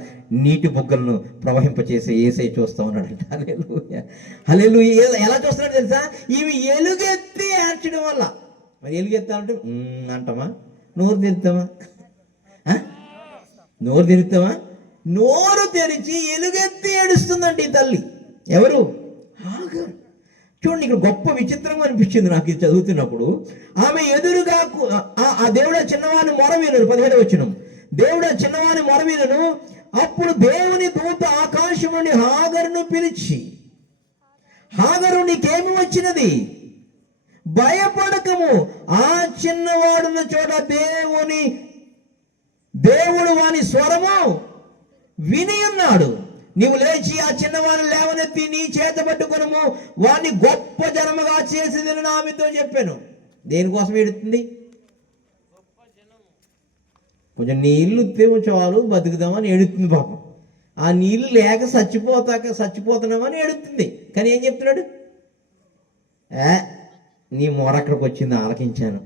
నీటి బుగ్గలను ప్రవహింపచేసే యేసయ్య చూస్తూ ఉన్నాడంట. హల్లెలూయా, హల్లెలూయా. ఎలా చూస్తున్నాడు తెలుసా? ఇవి ఎలుగెత్తి ఏడ్చడం వల్ల. మరి ఎలుగెత్తాలంటే అంటామా? నోరు తెరుతామా? నోరు తెరిచి ఎలుగెత్తి ఏడుస్తుందంట ఈ తల్లి. ఎవరు? హాగర్. చూడండి, ఇక్కడ గొప్ప విచిత్రంగా అనిపించింది నాకు ఇది చదువుతున్నప్పుడు. ఆమె ఎదురుగా ఆ దేవుడు చిన్నవాని మొరవీనను. 17వ వచనం. దేవుడు చిన్నవాని మొరవీనను. అప్పుడు దేవుని దూత ఆకాశం నుండి హాగరును పిలిచి, హాగరు నీకేమి వచ్చినది? భయపడకము, ఆ చిన్నవాడున్న చోట దేవుడు వాని స్వరము విని ఉన్నాడు. నీవు లేచి ఆ చిన్నవాడిని లేవనెత్తి నీ చేత పట్టుకొనుము, వాడిని గొప్ప జనముగా చేసేదని ఆమెతో చెప్పాను. దేనికోసం ఏడుతుంది? కొంచెం నీళ్లు ఇస్తేమో చాలు బతుకుదామని ఏడుతుంది పాపం. ఆ నీళ్లు లేక చచ్చిపోతున్నామని ఏడుతుంది. కానీ ఏం చెప్తున్నాడు? నీ మొర అక్కడికి వచ్చింది, ఆలకించాను.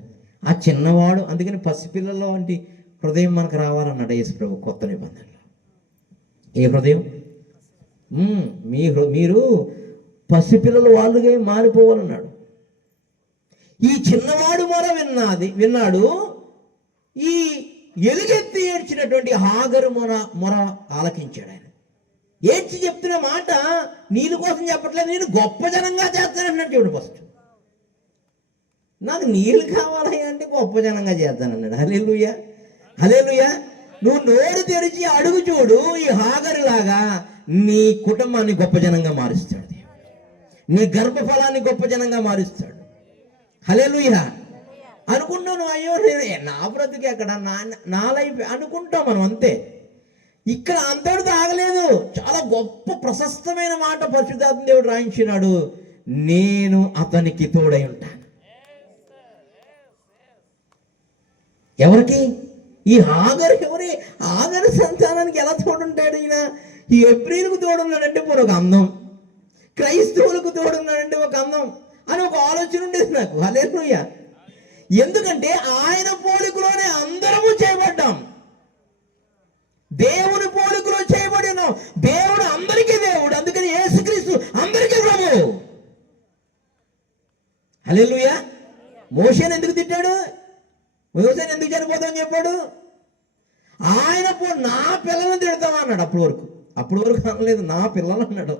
ఆ చిన్నవాడు, అందుకని పసిపిల్లల వంటి హృదయం మనకు రావాలన్నాడు యేసు ప్రభు కొత్త నిబంధనలో. ఏ హృదయం? మీరు పసిపిల్లల వాళ్ళుగా మారిపోవాలన్నాడు. ఈ చిన్నవాడు మొర విన్నాడు. ఈ ఎలుగెత్తి ఏడ్చినటువంటి హాగరు మొర ఆలకించాడు. ఆయన ఏడ్చి చెప్తున్న మాట నీళ్ళ కోసం చెప్పట్లేదు, నేను గొప్ప జనంగా చేస్తానన్నాడు. చూడు, ఫస్ట్ నాకు నీళ్ళు కావాలి అంటే గొప్ప జనంగా చేస్తానన్నాడు. హల్లెలూయా, హల్లెలూయా. నువ్వు నోరు తెరిచి అడుగు చూడు, ఈ హాగరు లాగా నీ కుటుంబాన్ని గొప్ప జనంగా మారుస్తాడు. నీ గర్భఫలాన్ని గొప్ప జనంగా మారుస్తాడు. హల్లెలూయా. అనుకుంటాను, అయ్యో నా బ్రతుకు ఎక్కడ, నా లైఫ్ అనుకుంటాం మనం, అంతే. ఇక్కడ అంతటితో ఆగలేదు. చాలా గొప్ప ప్రశస్తమైన మాట పరిశుద్ధాత్మ దేవుడు రాయించినాడు. నేను అతనికి తోడై ఉంటాను. ఎవరికి? ఈ హాగరు. హాగరు సంతానానికి ఎలా తోడుంటాడు ఈయన? ఈ ఎబ్రీలకు తోడున్నాడంటే ఒక అందం, క్రైస్తవులకు తోడున్నాడంటే ఒక అందం అని ఒక ఆలోచన ఉండేది నాకు. హల్లెలూయా. ఎందుకంటే ఆయన పోలికలోనే అందరము చేయబడ్డాం. దేవుని పోలికలో చేయబడినాం. దేవుడు అందరికీ దేవుడు, అందుకని యేసుక్రీస్తు అందరికీ ప్రభువు. హల్లెలూయా. మోషేని ఎందుకు తిట్టాడు? మోషేని ఎందుకు చనిపోతామని చెప్పాడు? ఆయన నా పిల్లలను తిడతావా అన్నాడు. అప్పటి వరకు అనలేదు, నా పిల్లలు అన్నాడు.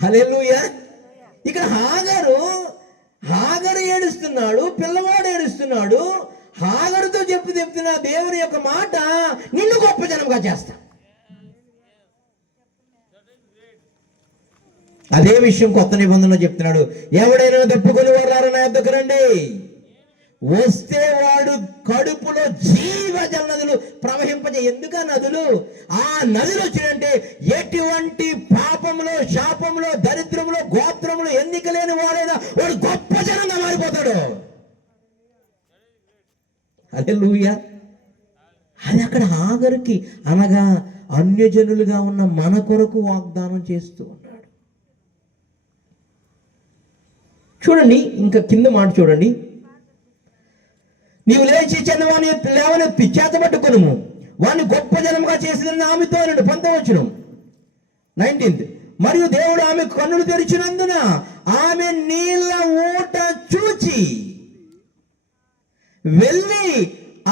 హల్లెలూయా. ఇక్కడ హాగరు ఏడుస్తున్నాడు, పిల్లవాడు ఏడుస్తున్నాడు. హాగరుతో చెప్తున్న దేవుని యొక్క మాట, నిన్ను గొప్ప జనంగా చేస్తా. అదే విషయం కొత్త నిబంధనలో చెప్తున్నాడు. ఎవడైనా తప్పుకొని వారు నా యొద్దకు రండి, వస్తే వాడు కడుపులో జీవజల నదులు ప్రవహింపజే. ఎందుక నదులు? ఆ నదులు వచ్చినంటే ఎటువంటి పాపంలో, శాపంలో, దరిద్రంలో, గోత్రంలో ఎన్నిక లేని వాడైనా వాడు గొప్ప జనంగా మారిపోతాడు. హల్లెలూయా. అది అక్కడ హాగరుకి, అనగా అన్యజనులుగా ఉన్న మన కొరకు వాగ్దానం చేస్తూ ఉన్నాడు. చూడండి, ఇంకా కింద మాట చూడండి. నీవు లేచి చందవాని లేవనెత్తి చేతబట్టుకొనుము, వాడిని గొప్ప జనముగా చేసిన ఆమెతో 19 19. మరియు దేవుడు ఆమె కన్నులు తెరిచినందున ఆమె నీళ్ళ ఊట చూచి వెళ్ళి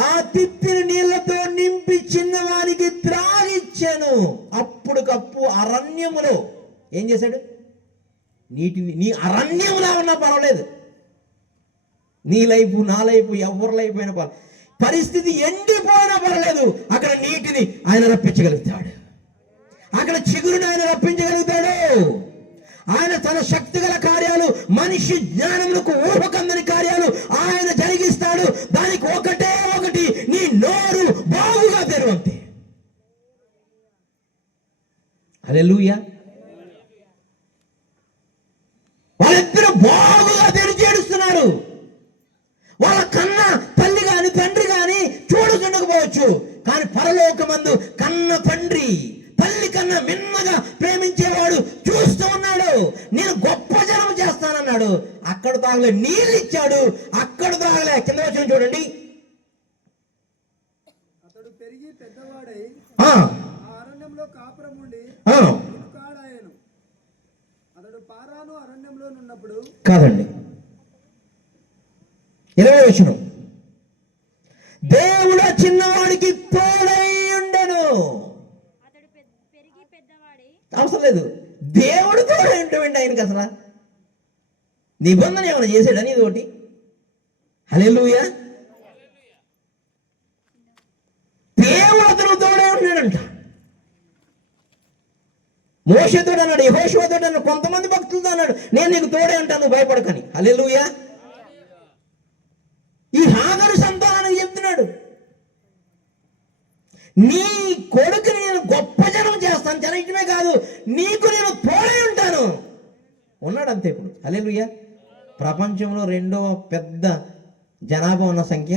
ఆ తిత్తిని నీళ్లతో నింపి చిన్నవానికి త్రాగిచ్చాను. అప్పుడుకప్పుడు అరణ్యములో ఏం చేశాడు? నీ అరణ్యములా ఉన్నా పర్వాలేదు, నీ లైఫ్ నా లైఫ్ ఎవరి లైఫ్ అయినా పర్వాలేదు, పరిస్థితి ఎండిపోయినా పర్వాలేదు, అక్కడ నీటిని ఆయన రప్పించగలుగుతాడు. అక్కడ చిగురుని ఆయన రప్పించగలుగుతాడు. ఆయన తన శక్తి గల కార్యాలు, మనిషి జ్ఞానములకు ఊహకందని కార్యాలు ఆయన జరిగిస్తాడు. దానికి ఒకటే ఒకటి, నీ నోరు బాగుగా తెరువంతే. హల్లెలూయా. వాళ్ళిద్దరూ బాగుగా తెరిచేడుస్తున్నారు. వాళ్ళ కన్న తల్లి కాని తండ్రి కాని చూడకుండకపోవచ్చు, కానీ పరలోకమందు కన్న తండ్రి తల్లి కన్నా మిన్నగా ప్రేమించేవాడు చూస్తూ ఉన్నాడు. నేను గొప్ప జనం చేస్తానన్నాడు. అక్కడ తాగలే, నీళ్ళు ఇచ్చాడు, అక్కడ తాగలే. కింద వచ్చిన చూడండి. అతడు పెరిగి పెద్దవాడై అరణ్యంలో కాపురముండి కాడాయను. అతడు పారాను అరణ్యంలో ఉన్నప్పుడు కాదండి, 20 వచనం. దేవుడు చిన్నవాడికి తోడై ఉండెను. అవసరం లేదు, దేవుడు తోడై ఉంటాడండి ఆయనకి. అసలు నిబంధన ఏమైనా చేశాడా నీది ఒకటి? హల్లెలూయా. దేవుడు అతను తోడై ఉన్నాడంట. మోషేతో అన్నాడు, యెహోషువతో అన్నాడు, కొంతమంది భక్తులతో అన్నాడు, నేను నీకు తోడే ఉంటాను, భయపడకని. హల్లెలూయా. ఈ హాగరు సంతానానికి చెప్తున్నాడు, నీ కొడుకుని నేను గొప్ప జనం చేస్తాను. జనమే కాదు, నీకు నేను తోడై ఉంటాను. ఉన్నాడు అంతే. ఇప్పుడు హల్లెలూయా. ప్రపంచంలో 2వ పెద్ద జనాభా ఉన్న సంఖ్య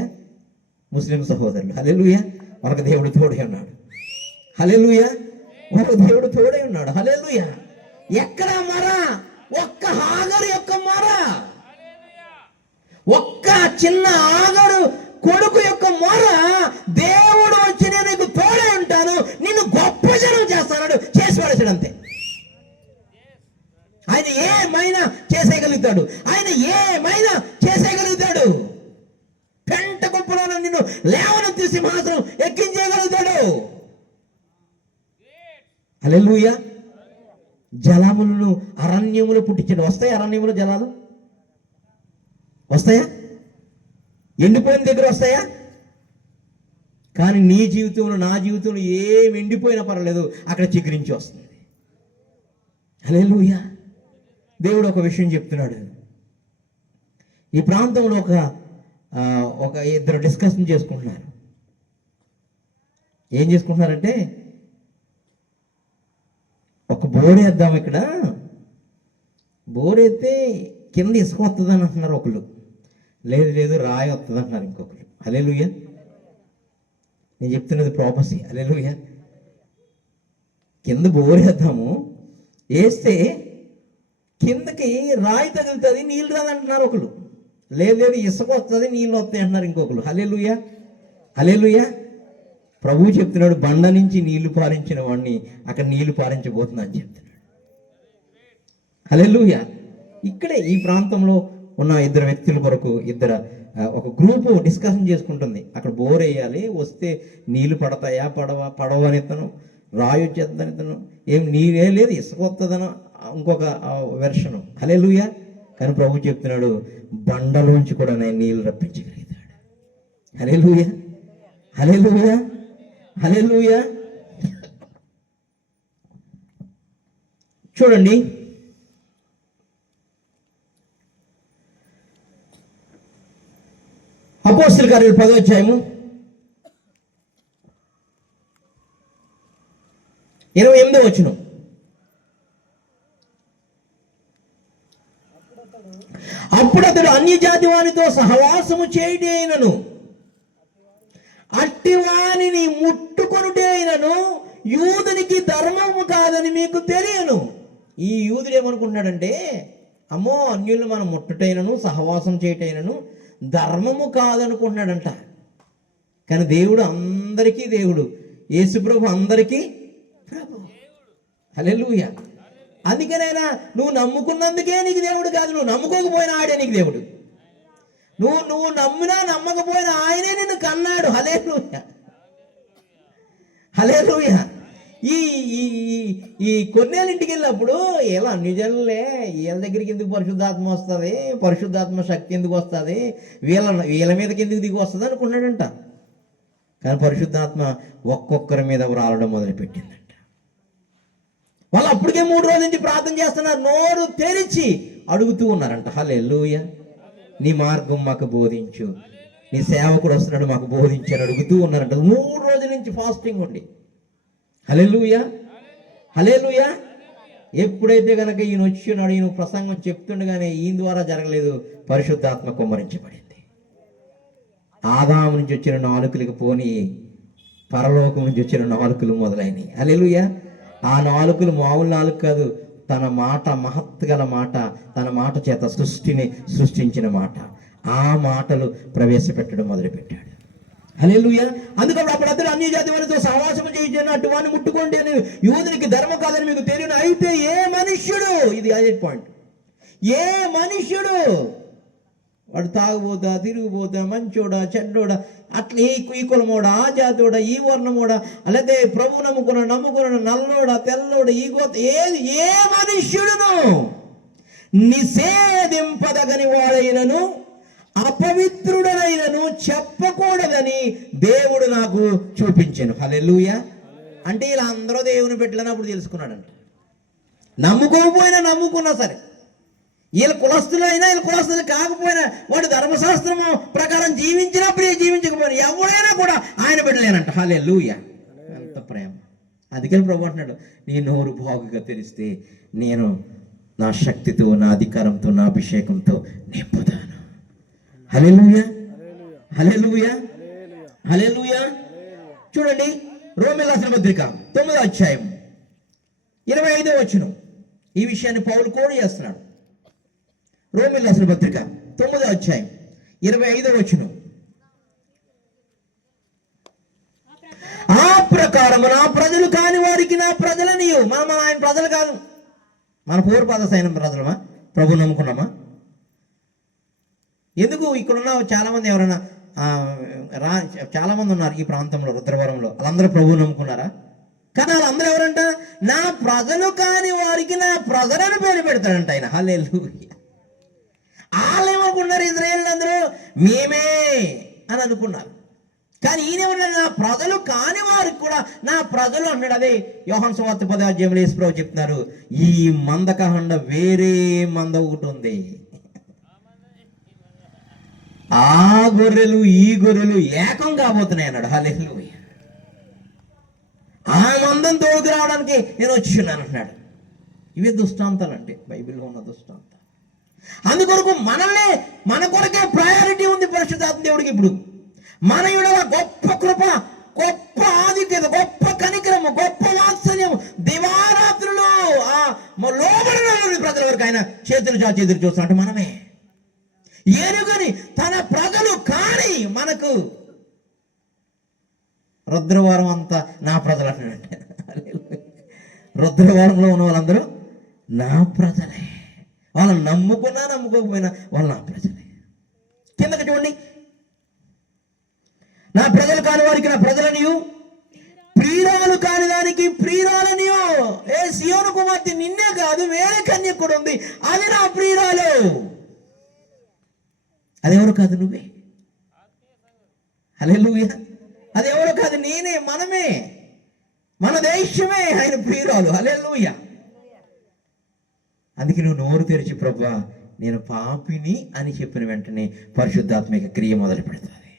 ముస్లిం సహోదరులు. హల్లెలూయా. మనకు దేవుడు తోడై ఉన్నాడు. హల్లెలూయా. మనకు దేవుడు తోడై ఉన్నాడు. హల్లెలూయా. ఎక్కడ మర? ఒక్క హాగరు యొక్క మర, ఒక్క చిన్న హాగరు కొడుకు యొక్క మొర. దేవుడు వచ్చి నేను నీకు తోడై ఉంటాను, నిన్ను గొప్ప జనం చేస్తాడు, చేసి పడేసాడు అంతే. ఆయన ఏమైనా చేసేయగలుగుతాడు, ఆయన ఏమైనా చేసేయగలుగుతాడు. పెంట గొప్పలో నిన్ను లేవనెత్తి సింహాసనం ఎక్కించేయగలుగుతాడు. హల్లెలూయా. జలములను అరణ్యములు పుట్టించాడు. వస్తాయి అరణ్యములు జలాలు? వస్తాయా? ఎండిపోయిన దగ్గర వస్తాయా? కానీ నీ జీవితంలో నా జీవితంలో ఏం ఎండిపోయినా పర్వాలేదు, అక్కడ చిగురించి వస్తుంది. హల్లెలూయా. దేవుడు ఒక విషయం చెప్తున్నాడు. ఈ ప్రాంతంలో ఒక ఇద్దరు డిస్కషన్ చేసుకుంటున్నారు. ఏం చేసుకుంటున్నారంటే, ఒక బోరేద్దాం, ఇక్కడ బోరెత్తే కింద ఇసుక వస్తుందని అంటున్నారు ఒకళ్ళు, లేదు లేదు రాయి వస్తుంది అంటున్నారు ఇంకొకరు. హల్లెలూయా. నేను చెప్తున్నది ప్రాపసీ. హల్లెలూయా. కింద బోరేద్దాము, వేస్తే కిందకి రాయి తగులుతుంది, నీళ్ళు రాదంటున్నారు ఒకళ్ళు. లేదు లేదు ఇసుక వస్తుంది, నీళ్ళు వస్తాయి అంటున్నారు ఇంకొకరు. హల్లెలూయా. హల్లెలూయా. ప్రభువు చెప్తున్నాడు, బండ నుంచి నీళ్లు పారించిన వాడిని అక్కడ నీళ్లు పారించబోతున్నా అని చెప్తున్నాడు. హల్లెలూయా. ఇక్కడే ఈ ప్రాంతంలో ఉన్న ఇద్దరు వ్యక్తుల కొరకు ఒక గ్రూపు డిస్కషన్ చేసుకుంటుంది. అక్కడ బోర్ వేయాలి, వస్తే నీళ్లు పడతాయా పడవని ఇతను, రాయి వచ్చేద్దని ఇతను, ఏం నీళ్ళే లేదు ఇసుక వస్తుందనో ఇంకొక వెర్షను. హల్లెలూయా. కానీ ప్రభు చెప్తున్నాడు, బండలోంచి కూడా నేను నీళ్లు రప్పించగలుగుతాడు. హల్లెలూయా. హల్లెలూయా. హల్లెలూయా. చూడండి, అపోస్తలుల కార్యాలు 10వ అధ్యాయము 28వ వచనం. అప్పుడు అతడు అన్యజాతి వానితో సహవాసము చేయడి అయినను అట్టి వానిని ముట్టుకొనుటైనను యూదునికి ధర్మము కాదని మీకు తెలియను. ఈ యూదుడు ఏమనుకుంటున్నాడంటే, అమ్మో అన్యులను మనం ముట్టుటైనను సహవాసం చేయటైనను ధర్మము కాదనుకుంటున్నాడంట. కానీ దేవుడు అందరికీ దేవుడు, యేసుప్రభు అందరికీ ప్రభు. హల్లెలూయా. అందుకనైనా నువ్వు నమ్ముకున్నందుకే నీకు దేవుడు కాదు, నువ్వు నమ్ముకోకపోయినా ఆడే నీకు దేవుడు. నువ్వు నమ్మినా నమ్మకపోయినా ఆయనే నిన్ను కన్నాడు. హల్లెలూయా, హల్లెలూయా. ఈ ఈ కొన్నేళ్ళ ఇంటికి వెళ్ళినప్పుడు ఇలా నిజంలే వీళ్ళ దగ్గరికి ఎందుకు పరిశుద్ధాత్మ వస్తుంది, పరిశుద్ధాత్మ శక్తి ఎందుకు వస్తుంది, వీళ్ళ మీదకి ఎందుకు దిగి వస్తుంది అనుకున్నాడంట. కానీ పరిశుద్ధాత్మ ఒక్కొక్కరి మీద రావడం మొదలుపెట్టిందంట. వాళ్ళు అప్పటికే 3 రోజుల నుంచి ప్రార్థన చేస్తున్నారు, నోరు తెరిచి అడుగుతూ ఉన్నారంట. హల్లెలూయా. నీ మార్గం మాకు బోధించు, నీ సేవకుడు వస్తున్నాడు మాకు బోధించని అడుగుతూ ఉన్నారంట 3 రోజుల నుంచి ఫాస్టింగ్ ఉండి. హల్లెలూయా, హల్లెలూయా. ఎప్పుడైతే కనుక ఈయన వచ్చినాడు, ఈయన ప్రసంగం చెప్తుండగానే ఈయన ద్వారా జరగలేదు, పరిశుద్ధాత్మ కుమ్మరించబడింది. ఆదాము నుంచి వచ్చిన నాలుకలకు పోని పరలోకం నుంచి వచ్చిన నాలుకలు మొదలైనవి. హల్లెలూయా. ఆ నాలుకలు మామూలు నాలుగు కాదు, తన మాట మహత్గల మాట, తన మాట చేత సృష్టిని సృష్టించిన మాట. ఆ మాటలు ప్రవేశపెట్టడం మొదలుపెట్టాడు. హల్లెలూయా. అందుకప్పుడు అప్పుడద్దరు అన్య జాతి వారితో సహవాసము చేయించిన అటువాన్ని ముట్టుకోండి అని యూదునికి ధర్మం కాదని మీకు తెలియను. అయితే ఏ మనుష్యుడు, ఇది హైలైట్ పాయింట్, ఏ మనుష్యుడు వాడు తాగుబోతా, తిరిగిపోతా, మంచోడా, చెడ్డోడా, అట్లా ఈ కులమోడా, ఆ జాతోడా, ఈ వర్ణమోడా, అలాగే ప్రభు నమ్ముకున్న నల్లోడా, తెల్లోడా, ఈ గోత, ఏ మనుష్యుడును నిషేధింపదగని వాడైనను అపవిత్రుడనైనను చెప్పకూడదని దేవుడు నాకు చూపించాను. హల్లెలూయా. అంటే ఇలా అందరూ దేవుని పెట్టలేనప్పుడు తెలుసుకున్నాడంట. నమ్ముకోకపోయినా నమ్ముకున్నా సరే, వీళ్ళ కులస్తులు అయినా వీళ్ళ కులస్తులు కాకపోయినా, వాడు ధర్మశాస్త్రము ప్రకారం జీవించినప్పుడే జీవించకపోయినా ఎవరైనా కూడా ఆయన పెట్టలేనంట. హల్లెలూయా. ఎంత ప్రేమ. అందుకని ప్రభు అంటున్నాడు, నీ నోరు బాగుగా తెరిస్తే నేను నా శక్తితో, నా అధికారంతో, నా అభిషేకంతో నింపుతాను. హల్లెలూయా, హల్లెలూయా, హల్లెలూయా. చూడండి, రోమీయులకు రాసిన పత్రిక 9వ అధ్యాయం 25వ వచనం. ఈ విషయాన్ని పౌలు కోడ్ చేస్తున్నాడు. రోమీయులకు రాసిన పత్రిక 9వ అధ్యాయం 25వ వచనం. ఆ ప్రకారము నా ప్రజలు కాని వారికి నా ప్రజలని, మనం ఆయన ప్రజలు కాదు, మన పూర్వపాద సైన్యం ప్రజలమా, ప్రభు నమ్ముకున్నామా? ఎందుకు ఇక్కడున్న చాలామంది ఎవరైనా చాలామంది ఉన్నారు ఈ ప్రాంతంలో, రుద్రవరంలో, వాళ్ళందరూ ప్రభు నమ్ముకున్నారా? కానీ వాళ్ళందరూ ఎవరంట? నా ప్రజలు కాని వారికి నా ప్రజలను పేరు పెడతాడంట ఆయన. హల్లెలూయా. వాళ్ళు ఏమనుకున్నారు? ఇశ్రాయేలు అందరూ మేమే అని అనుకున్నారు. కానీ ఈయనేమన్నాడు? నా ప్రజలు కాని వారికి కూడా నా ప్రజలు అన్నాడు. అదే యోహాను సువార్త 10వ అధ్యాయంలో యేసుప్రభు చెప్తున్నారు, ఈ మంద కాకుండా వేరే మంద ఒకటి ఉంది, ఆ గొర్రెలు ఈ గొర్రెలు ఏకం కాబోతున్నాయి అన్నాడు. హల్లెలూయా. ఆ మందం తోడుకు రావడానికి నేను వచ్చిన్నాను అంటున్నాడు. ఇవే దృష్టాంతాలు అంటే బైబిల్లో ఉన్న దృష్టాంతాలు. అందుకొరకు మనల్ని, మన కొరకే ప్రయారిటీ ఉంది పరిశుద్ధాత్మ దేవుడికి. ఇప్పుడు మన యెడల గొప్ప కృప, గొప్ప ఆధిక్యత, గొప్ప కనికరము, గొప్ప వాత్సల్యము, దివారాత్రులు లోబడిన ప్రజల వరకు ఆయన చేతులు చాచి ఎదురు చూస్తున్నట్టు మనమే ఎరుగని తన ప్రజలు కాని మనకు రుద్రవరం అంతా నా ప్రజలు అంటున్నాడు. రుద్రవరంలో ఉన్న వాళ్ళందరూ నా ప్రజలే. వాళ్ళని నమ్ముకున్నా నమ్ముకోకపోయినా వాళ్ళు నా ప్రజలే. కిందకి చూడండి, నా ప్రజలు కాని వారికి నా ప్రజలనియు, ప్రియురాలు కాని దానికి ప్రియురాలనియు. ఏ సియోను కుమార్తె నిన్నే కాదు, వేరే కన్యక కూడా ఉంది, అది నా ప్రియురాలు. అదెవరు కాదు, నువ్వే. హల్లెలూయా. అదెవరు కాదు, నేనే, మనమే, మన దేశమే ఆయన ప్రియురాలు. హల్లెలూయా. అందుకే నువ్వు నోరు తెరిచి ప్రభువా నేను పాపిని అని చెప్పిన వెంటనే పరిశుద్ధాత్మిక క్రియ మొదలు పెడుతుంది.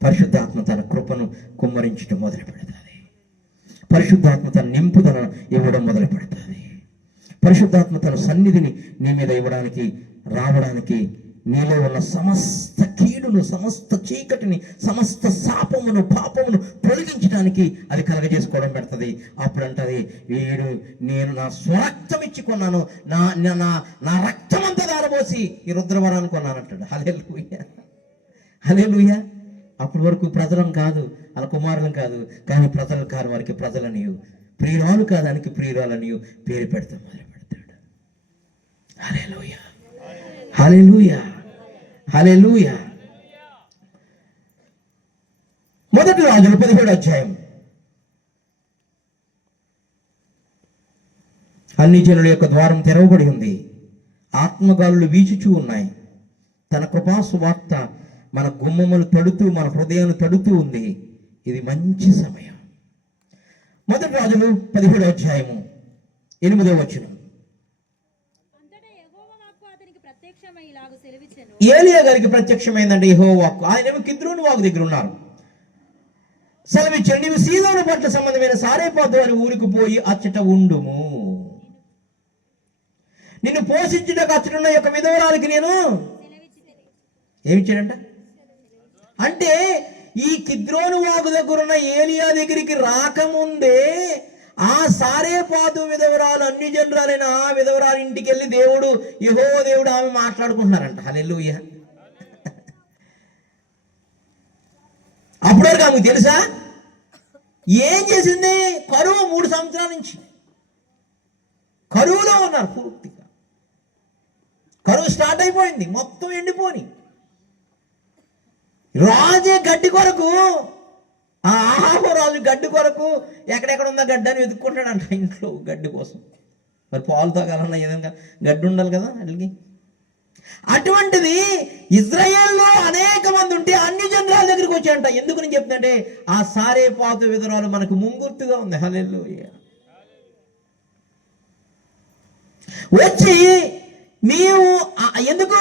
పరిశుద్ధాత్మ తన కృపను కుమ్మరించడం మొదలు పెడుతుంది. పరిశుద్ధాత్మ తన నింపుదలను ఇవ్వడం మొదలు పెడుతుంది. పరిశుద్ధాత్మ తన సన్నిధిని నీ మీద ఇవ్వడానికి, రావడానికి నీలో ఉన్న సమస్త కీడును, సమస్త చీకటిని, సమస్త శాపమును, పాపమును తొలగించడానికి అది కలగజేసుకోవడం పెడుతుంది. అప్పుడు అంటది, వీడు నేను నా స్వరక్తం ఇచ్చి కొన్నాను, నా నా నా రక్తం అంతా దారబోసి ఈ రుద్రవరాన్ని కొన్నాను అంటాడు. హల్లెలూయా, హల్లెలూయా. అప్పటి వరకు ప్రజలం కాదు, అలా కుమారులం కాదు, కానీ ప్రజలు కాని వారికి ప్రజలనియు, ప్రియురాలు కాదానికి ప్రియురాలనియు పేరు పెడితే మొదలు పెడతాడు. హల్లెలూయా, హల్లెలూయా, హల్లెలూయా. మొదటి రాజులు 17వ అధ్యాయం. అన్ని జనుల యొక్క ద్వారం తెరవబడి ఉంది, ఆత్మగాలులు వీచుచూ ఉన్నాయి. తన కృపా సువార్త మన గుమ్మములు తడుతూ, మన హృదయాన్ని తడుతూ ఉంది. ఇది మంచి సమయం. మొదటి రాజులు 17వ అధ్యాయము 8వ వచనం. ఏలియా గారికి ప్రత్యక్షమైందంటే యెహోవా వాక్కు. ఆయనేమో కిద్రోను వాగు దగ్గర ఉన్నారు. సెలవిచ్చాడు, నీవు సీదోను పట్ల సంబంధమైన సారేపాతు అని ఊరికి పోయి అచ్చట ఉండుము. నిన్ను పోషించుటకు అచ్చటున్న యొక్క విధవరాలకి నేను ఏమిచ్చాడంట అంటే, ఈ కిద్రోను వాగు దగ్గర ఉన్న ఏలియా దగ్గరికి రాకముందే ఆ సారేపాతు విధవరాలు, అన్ని జనరాలైన ఆ విధవరాలు ఇంటికి వెళ్ళి దేవుడు, యెహోవా దేవుడు ఆమె మాట్లాడుకుంటున్నారంట. హల్లెలూయా. అప్పటివరకు ఆమెకు తెలుసా ఏం చేసింది? కరువు 3 సంవత్సరాల నుంచి కరువులో ఉన్నారు. పూర్తిగా కరువు స్టార్ట్ అయిపోయింది, మొత్తం ఎండిపోని. రాజే గడ్డి కొరకు, ఆ ఆహాబు రాజు గడ్డి కొరకు ఎక్కడెక్కడ ఉందా గడ్డి అని వెతుక్కుంటాడంట ఇంట్లో గడ్డి కోసం. మరి పాలు తాగాలన్నా ఏదైనా గడ్డి ఉండాలి కదా అడిగి. అటువంటిది ఇజ్రాయేల్లో అనేక మంది ఉంటే అన్ని జనరాల దగ్గరికి వచ్చాయంట. ఎందుకు నేను చెప్తుంటే, ఆ సారేపాతు విధవరాలు మనకు ముంగుర్తుగా ఉంది. హల్లెలూయా. వచ్చి నీవు ఎందుకు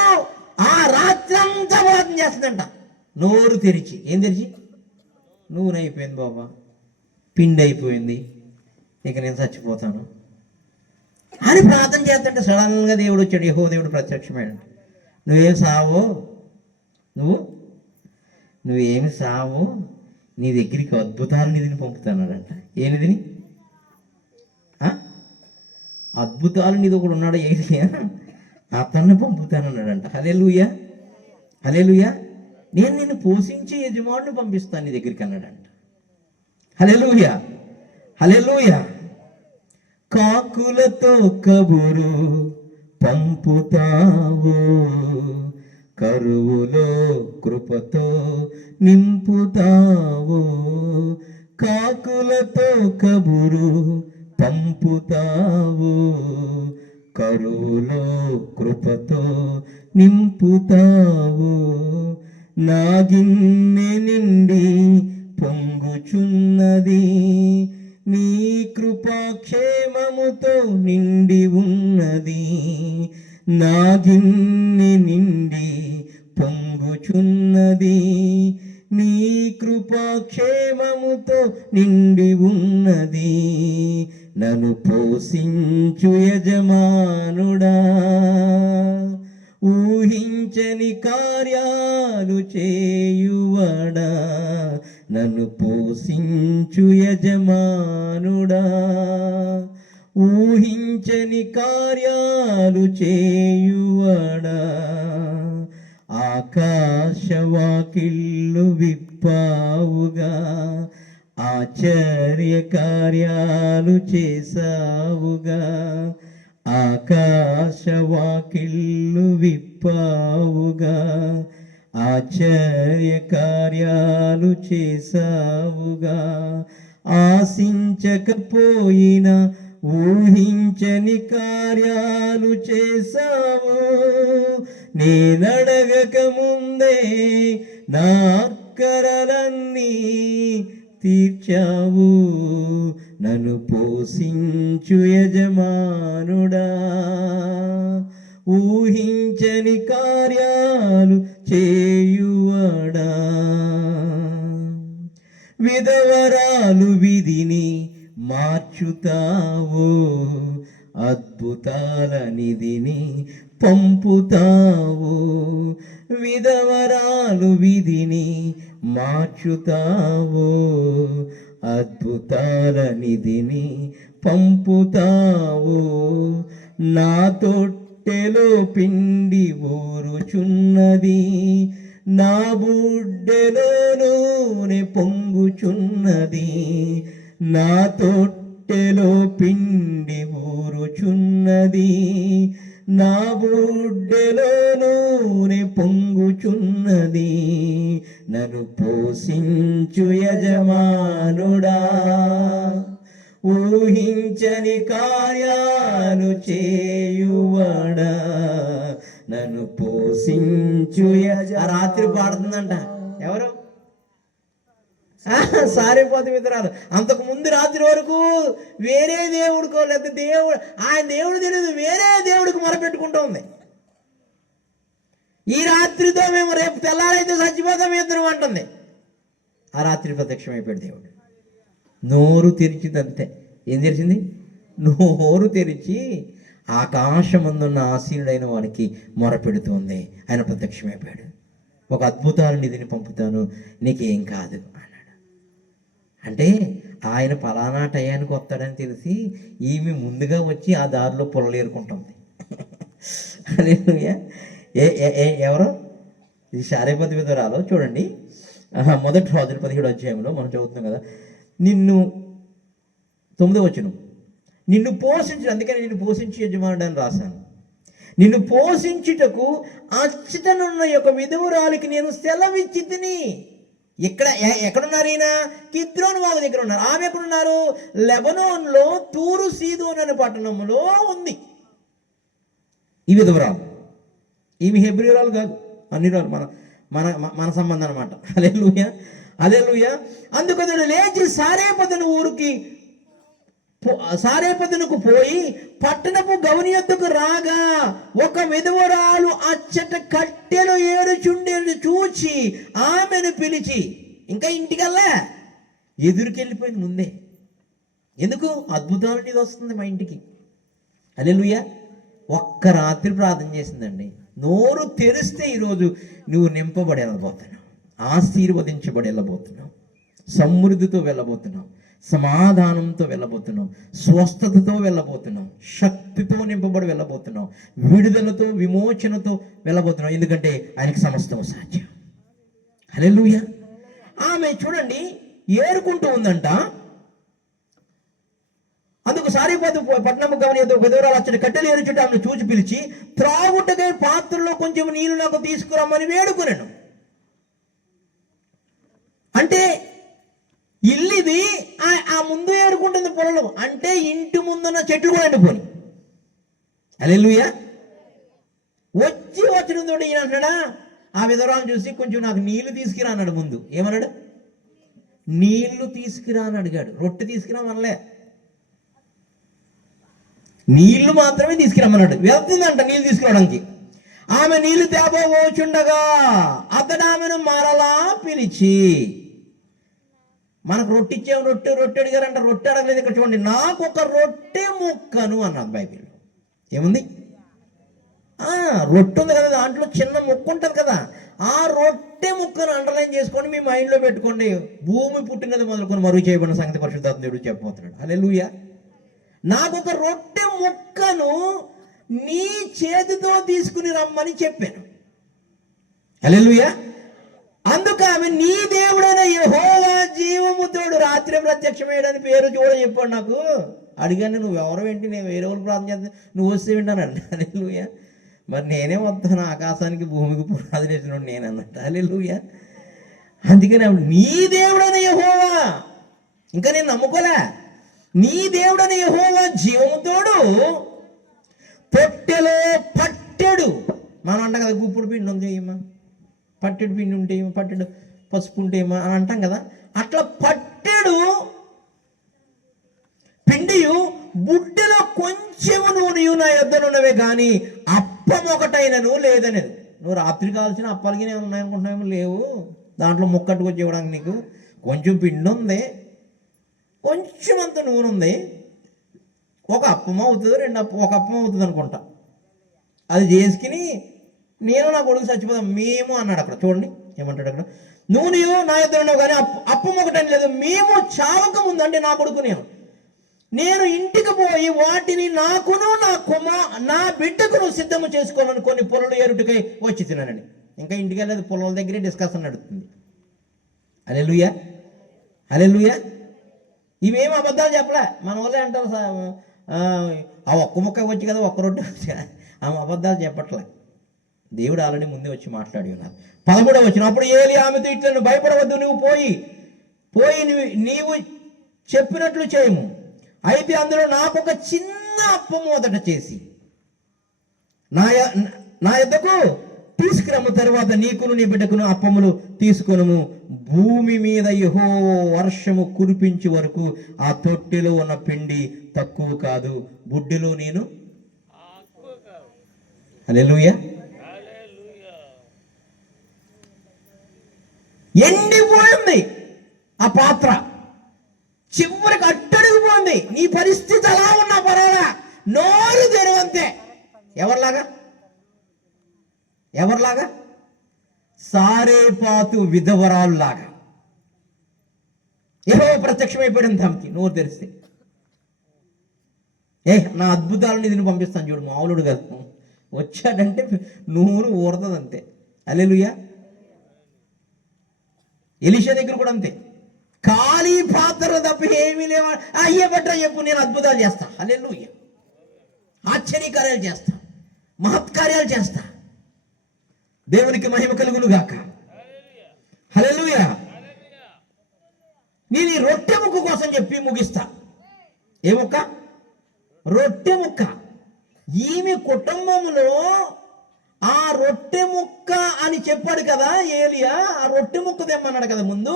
ఆ రాత్రంతా ప్రార్థన చేస్తుందంట, నోరు తెరిచి. ఏం తెరిచి? నూనె అయిపోయింది బాబా, పిండి అయిపోయింది, ఇక నేను చచ్చిపోతాను అని ప్రార్థన చేస్తుంటే సడన్గా దేవుడు వచ్చాడు. యెహోవా దేవుడు ప్రత్యక్షమైన, నువ్వేం సావో, నువ్వేమి సావో, నీ దగ్గరికి అద్భుతాలు నిధిని పంపుతాన్నాడంట. ఏ నిధిని? అద్భుతాలు నిధి ఒకడు ఉన్నాడు, ఏలియా, అతన్ని పంపుతానన్నాడంట. హల్లెలూయా, హల్లెలూయా. నేను నిన్ను పోషించే యజమానుని పంపిస్తాను నీ దగ్గరికి అన్నాడంట. హల్లెలూయా, హల్లెలూయా. కాకులతో కబురు పంపుతావు, కరువులో కృపతో నింపుతావు. కాకులతో కబురు పంపుతావు, కరువులో కృపతో నింపుతావు. నా గిన్నె నిండి పొంగుచున్నది, నీ కృపాక్షేమముతో నిండి ఉన్నది. నా గిన్నె నిండి పొంగుచున్నది, నీ కృపాక్షేమముతో నిండి ఉన్నది. నన్ను పోషించు యజమానుడా, ఊహించని కార్యాలు చేయువడా. నన్ను పోషించు యజమానుడా, ఊహించని కార్యాలు చేయువడా. ఆకాశవాకిళ్ళు విప్పావుగా, ఆశ్చర్య కార్యాలు చేసావుగా. ఆకాశవాకిళ్ళు విప్పావుగా, ఆశ్చర్య కార్యాలు చేసావుగా. ఆశించకపోయినా ఊహించని కార్యాలు చేసావు. నేనడగక ముందే నా అక్కరలన్నీ తీర్చావు. నన్ను పోషించు యజమానుడా, ఊహించని కార్యాలు చేయువడా. విధవరాలు విధిని మార్చుతావు, అద్భుతాల నిధిని పంపుతావు, విధవరాలు విధిని మార్చుతావు, అద్భుతాల నిధిని పంపుతావు. నా తొట్టెలో పిండి ఊరుచున్నది, నా బుడ్డెలో నూనె పొంగుచున్నది. నా తొట్టెలో పిండి ఊరుచున్నది, నా బుడ్డెలో నూనె పొంగుచున్నది. నన్ను పోషించు యజమానుడా, ఊహించని కార్యాలు చేయువాడా, నన్ను పోషించు రాత్రి పాడుతుందంట. ఎవరు? సారిపోతే విత్తనాలు. అంతకు ముందు రాత్రి వరకు వేరే దేవుడికో లేకపోతే దేవుడు తెలియదు, వేరే దేవుడికి మొరపెట్టుకుంటూ ఉంది. ఈ రాత్రితో మేము రేపు తెల్లారైతే చచ్చిపోతాం ఇద్దరం అంటుంది. ఆ రాత్రి ప్రత్యక్షమైపోయాడు దేవుడు. నోరు తెరిచింది అంతే. ఏం తెరిచింది? నోరు తెరిచి ఆకాశమందున్న ఆసీనుడైన వానికి మొరపెడుతుంది. ఆయన ప్రత్యక్షమైపోయాడు. ఒక అద్భుతాల నిధిని పంపుతాను, నీకేం కాదు అన్నాడు. అంటే ఆయన ఫలానా టయానికి వస్తాడని తెలిసి ఈమె ముందుగా వచ్చి ఆ దారిలో పొలలేరుకుంటుంది. ఎవరో ఇది శారీపతి విధురాలో చూడండి. మొదటి రోజులు 17వ అధ్యాయంలో మనం చదువుతున్నాం కదా. నిన్ను 9వ వచనం, నిన్ను పోషించు, అందుకని నిన్ను పోషించి యజమానుడు అని రాశాను. నిన్ను పోషించుటకు అచ్చటనున్న యొక్క విధురాలికి నేను సెలవిచ్చి తిని. ఎక్కడున్నారు ఈయన? కిద్రోను వాగు దగ్గర ఉన్నారు. ఆమె ఎక్కడున్నారు? లెబనోన్లో తూరు సీదోన్ అనే పట్టణంలో ఉంది ఈ విధవరాలు. ఈమె హెబ్రీయురాలు కాదు, అన్నిరాలు, మన మన మన సంబంధం అనమాట. హల్లెలూయా, హల్లెలూయా. అందుకని లేచి సారేపదనుకు పోయి పట్టణపు గవని యొద్దకు రాగా ఒక విధవరాలు అచ్చట కట్టెలు ఏడుచుండేది చూచి ఆమెను పిలిచి, ఇంకా ఇంటికల్లా ఎదురుకెళ్ళిపోయింది ముందే. ఎందుకు? అద్భుతాలు ఇది వస్తుంది మా ఇంటికి. హల్లెలూయా. ఒక్క రాత్రి ప్రార్థన చేసిందండి. నోరు తెరిస్తే ఈరోజు నువ్వు నింపబడి వెళ్ళబోతున్నావు, ఆశీర్వదించబడి వెళ్ళబోతున్నావు, సమృద్ధితో వెళ్ళబోతున్నావు, సమాధానంతో వెళ్ళబోతున్నావు, స్వస్థతతో వెళ్ళబోతున్నావు, శక్తితో నింపబడి వెళ్ళబోతున్నావు, విడుదలతో విమోచనతో వెళ్ళబోతున్నావు. ఎందుకంటే ఆయనకి సమస్తము సాధ్యం. హల్లెలూయా. ఆమె చూడండి ఏరుకుంటూ ఉందంట. అందుకు సారిపోతు పట్టణము గమని విధవరాలు వచ్చిన కట్టెలు ఏరుచుట ఆమెను చూచి పిలిచి, త్రాగుటకై పాత్రలో కొంచెం నీళ్లు నాకు తీసుకురమ్మని వేడుకున్నాను. అంటే ఇల్లుది, ఆ ముందు ఏరుకుంటుంది పొలంలో, అంటే ఇంటి ముందున్న చెట్లు కూడా ఎండిపోయి. హల్లెలూయా. వచ్చిన ఈయన అంటున్నాడా, ఆ విధవరాలను చూసి కొంచెం నాకు నీళ్లు తీసుకురా అన్నాడు. ముందు ఏమన్నాడు? నీళ్లు తీసుకురా అని అడిగాడు. రొట్టె తీసుకురా అనలే, నీళ్లు మాత్రమే తీసుకురమ్మన్నాడు. వెళ్తుందంట నీళ్ళు తీసుకురావడానికి. ఆమె నీళ్లు తేబోచుండగా అతడు ఆమెను మరలా పిలిచి, మనకు రొట్టె ఇచ్చాము, రొట్టె అడిగారంట. రొట్టె అడగలేదు. ఇక్కడ చూడండి, నాకు ఒక రొట్టె ముక్కను అన్నది బైబిల్. ఏముంది? రొట్టె ఉంది కదా, దాంట్లో చిన్న ముక్క ఉంటుంది కదా, ఆ రొట్టె ముక్కను అండర్లైన్ చేసుకొని మీ మైండ్లో పెట్టుకోండి. భూమి పుట్టినది మొదలుకొని మరుగు చేయబడిన సంగతి పరిశుద్ధాత్మ దేవుడు చెప్పబోతున్నాడు. హల్లెలూయా. నాకు ఒక రొట్టె ముక్కను నీ చేతితో తీసుకుని రమ్మని చెప్పాను. హల్లెలూయా. అందుకు ఆమె, నీ దేవుడైన యెహోవా జీవము తోడు రాత్రి ప్రత్యక్షమయ్యాడని పేరు చూడ చెప్పాడు. నాకు అడిగాను, నువ్వు ఎవరు ఏంటి, నేను వేరే వాళ్ళు ప్రార్థన చేస్తే నువ్వు వస్తే వింటానండి. హల్లెలూయా. మరి నేనే వస్తాను, ఆకాశానికి భూమికి పునాది వేసినాడు నేను అన్నట్టు. హల్లెలూయా. అందుకని నీ దేవుడైన యెహోవా, ఇంకా నేను నమ్ముకోలే, నీ దేవుడైన యెహోవా జీవముతోడు పొట్టెలో పట్టెడు, మనం అంటాం కదా, గుప్పుడు పిండి ఉంది ఏమా, పట్టెడు పిండి ఉంటే ఏమో, పట్టెడు పసుపు ఉంటే ఏమో అని అంటాం కదా. అట్లా పట్టెడు పిండియు బుడ్డలో కొంచెము నూనెయు నా యొద్దనున్నవే కానీ అప్పం ఒకటైనను లేదనేది. నువ్వు రాత్రి కావాల్సిన అప్పాలకి నేను ఉన్నాయనుకుంటున్నామో, లేవు. దాంట్లో ముక్కట్టుకొచ్చి ఇవ్వడానికి నీకు కొంచెం పిండి ఉంది, కొంచెం అంత నూనె ఉంది. ఒక అప్పం అవుతుంది, ఒక అప్పం అవుతుంది అనుకుంటా. అది చేసుకుని నేను నా కొడుకు చచ్చిపోతాం మేము అన్నాడు. అక్కడ చూడండి ఏమంటాడు అక్కడ, నీవు నా ఇద్దరు ఉన్నావు కానీ అప్పం ఒకటని లేదు, మేము చావక ముందంటే నా కొడుకు నేను ఇంటికి పోయి వాటిని నాకును నా బిడ్డకును సిద్ధము చేసుకోవాలని కొన్ని పొలలు ఏరుటికై వచ్చి తిన్నానండి. ఇంకా ఇంటికి వెళ్ళలేదు, పొలాల దగ్గరే డిస్కషన్ నడుస్తుంది. హల్లెలూయా, హల్లెలూయా. ఇవేం అబద్ధాలు చెప్పలే. మన వాళ్ళే అంటారు ఆ ఒక్క ముక్క వచ్చి కదా ఒక్క రొట్టె వచ్చి, ఆమె అబద్ధాలు చెప్పట్లే. దేవుడు ఆల్రెడీ ముందే వచ్చి మాట్లాడి ఉన్నారు. 13వ వచనం, అప్పుడు ఏలి ఆమెతో ఇట్లా, భయపడవద్దు, నువ్వు పోయి నీవు చెప్పినట్లు చేయము. అయితే అందులో నాకు ఒక చిన్న అప్పము మొదట చేసి నా యొద్దకు తీసుకురమ్ము, తర్వాత నీకును నీ బిడ్డకును అప్పములు తీసుకొనుము. భూమి మీద యెహోవా వర్షము కురిపించే వరకు ఆ తొట్టెలో ఉన్న పిండి తక్కువ కాదు, బుడ్డిలో నేను. హల్లెలూయా. ఎండిపోయింది ఆ పాత్ర, చివరికి అట్టడిగిపోయింది. నీ పరిస్థితి అలా ఉన్నా పర్వాలా, నోరు తెరవంతే. ఎవరిలాగా? సారేపాతు విధవరాల్లాగా. యెహోవా ప్రత్యక్షమైపోయాడు తమకి నోరు తెరిస్తే. నా అద్భుతాలను దీన్ని పంపిస్తాను చూడు, మామూలుడు కదా. వచ్చాడంటే నూనె ఊరుతుంది అంతే. హల్లెలూయా. ఎలీషా దగ్గర కూడా అంతే, ఖాళీ పాత్ర తప్ప ఏమీ లేవా, అయ్యే బట్ట చెప్పు, నేను అద్భుతాలు చేస్తా. హల్లెలూయా. ఆశ్చర్యకార్యాలు చేస్తా, మహత్కార్యాలు చేస్తా. దేవునికి మహిమ కలుగును గాక. హల్లెలూయా. నేను ఈ రొట్టె ముక్క కోసం చెప్పి ముగిస్తా. ఏ ముక్క? రొట్టె ముక్క. ఈమె కుటుంబంలో ఆ రొట్టె ముక్క అని చెప్పాడు కదా ఏలియా, ఆ రొట్టె ముక్క తెమ్మన్నాడు కదా ముందు.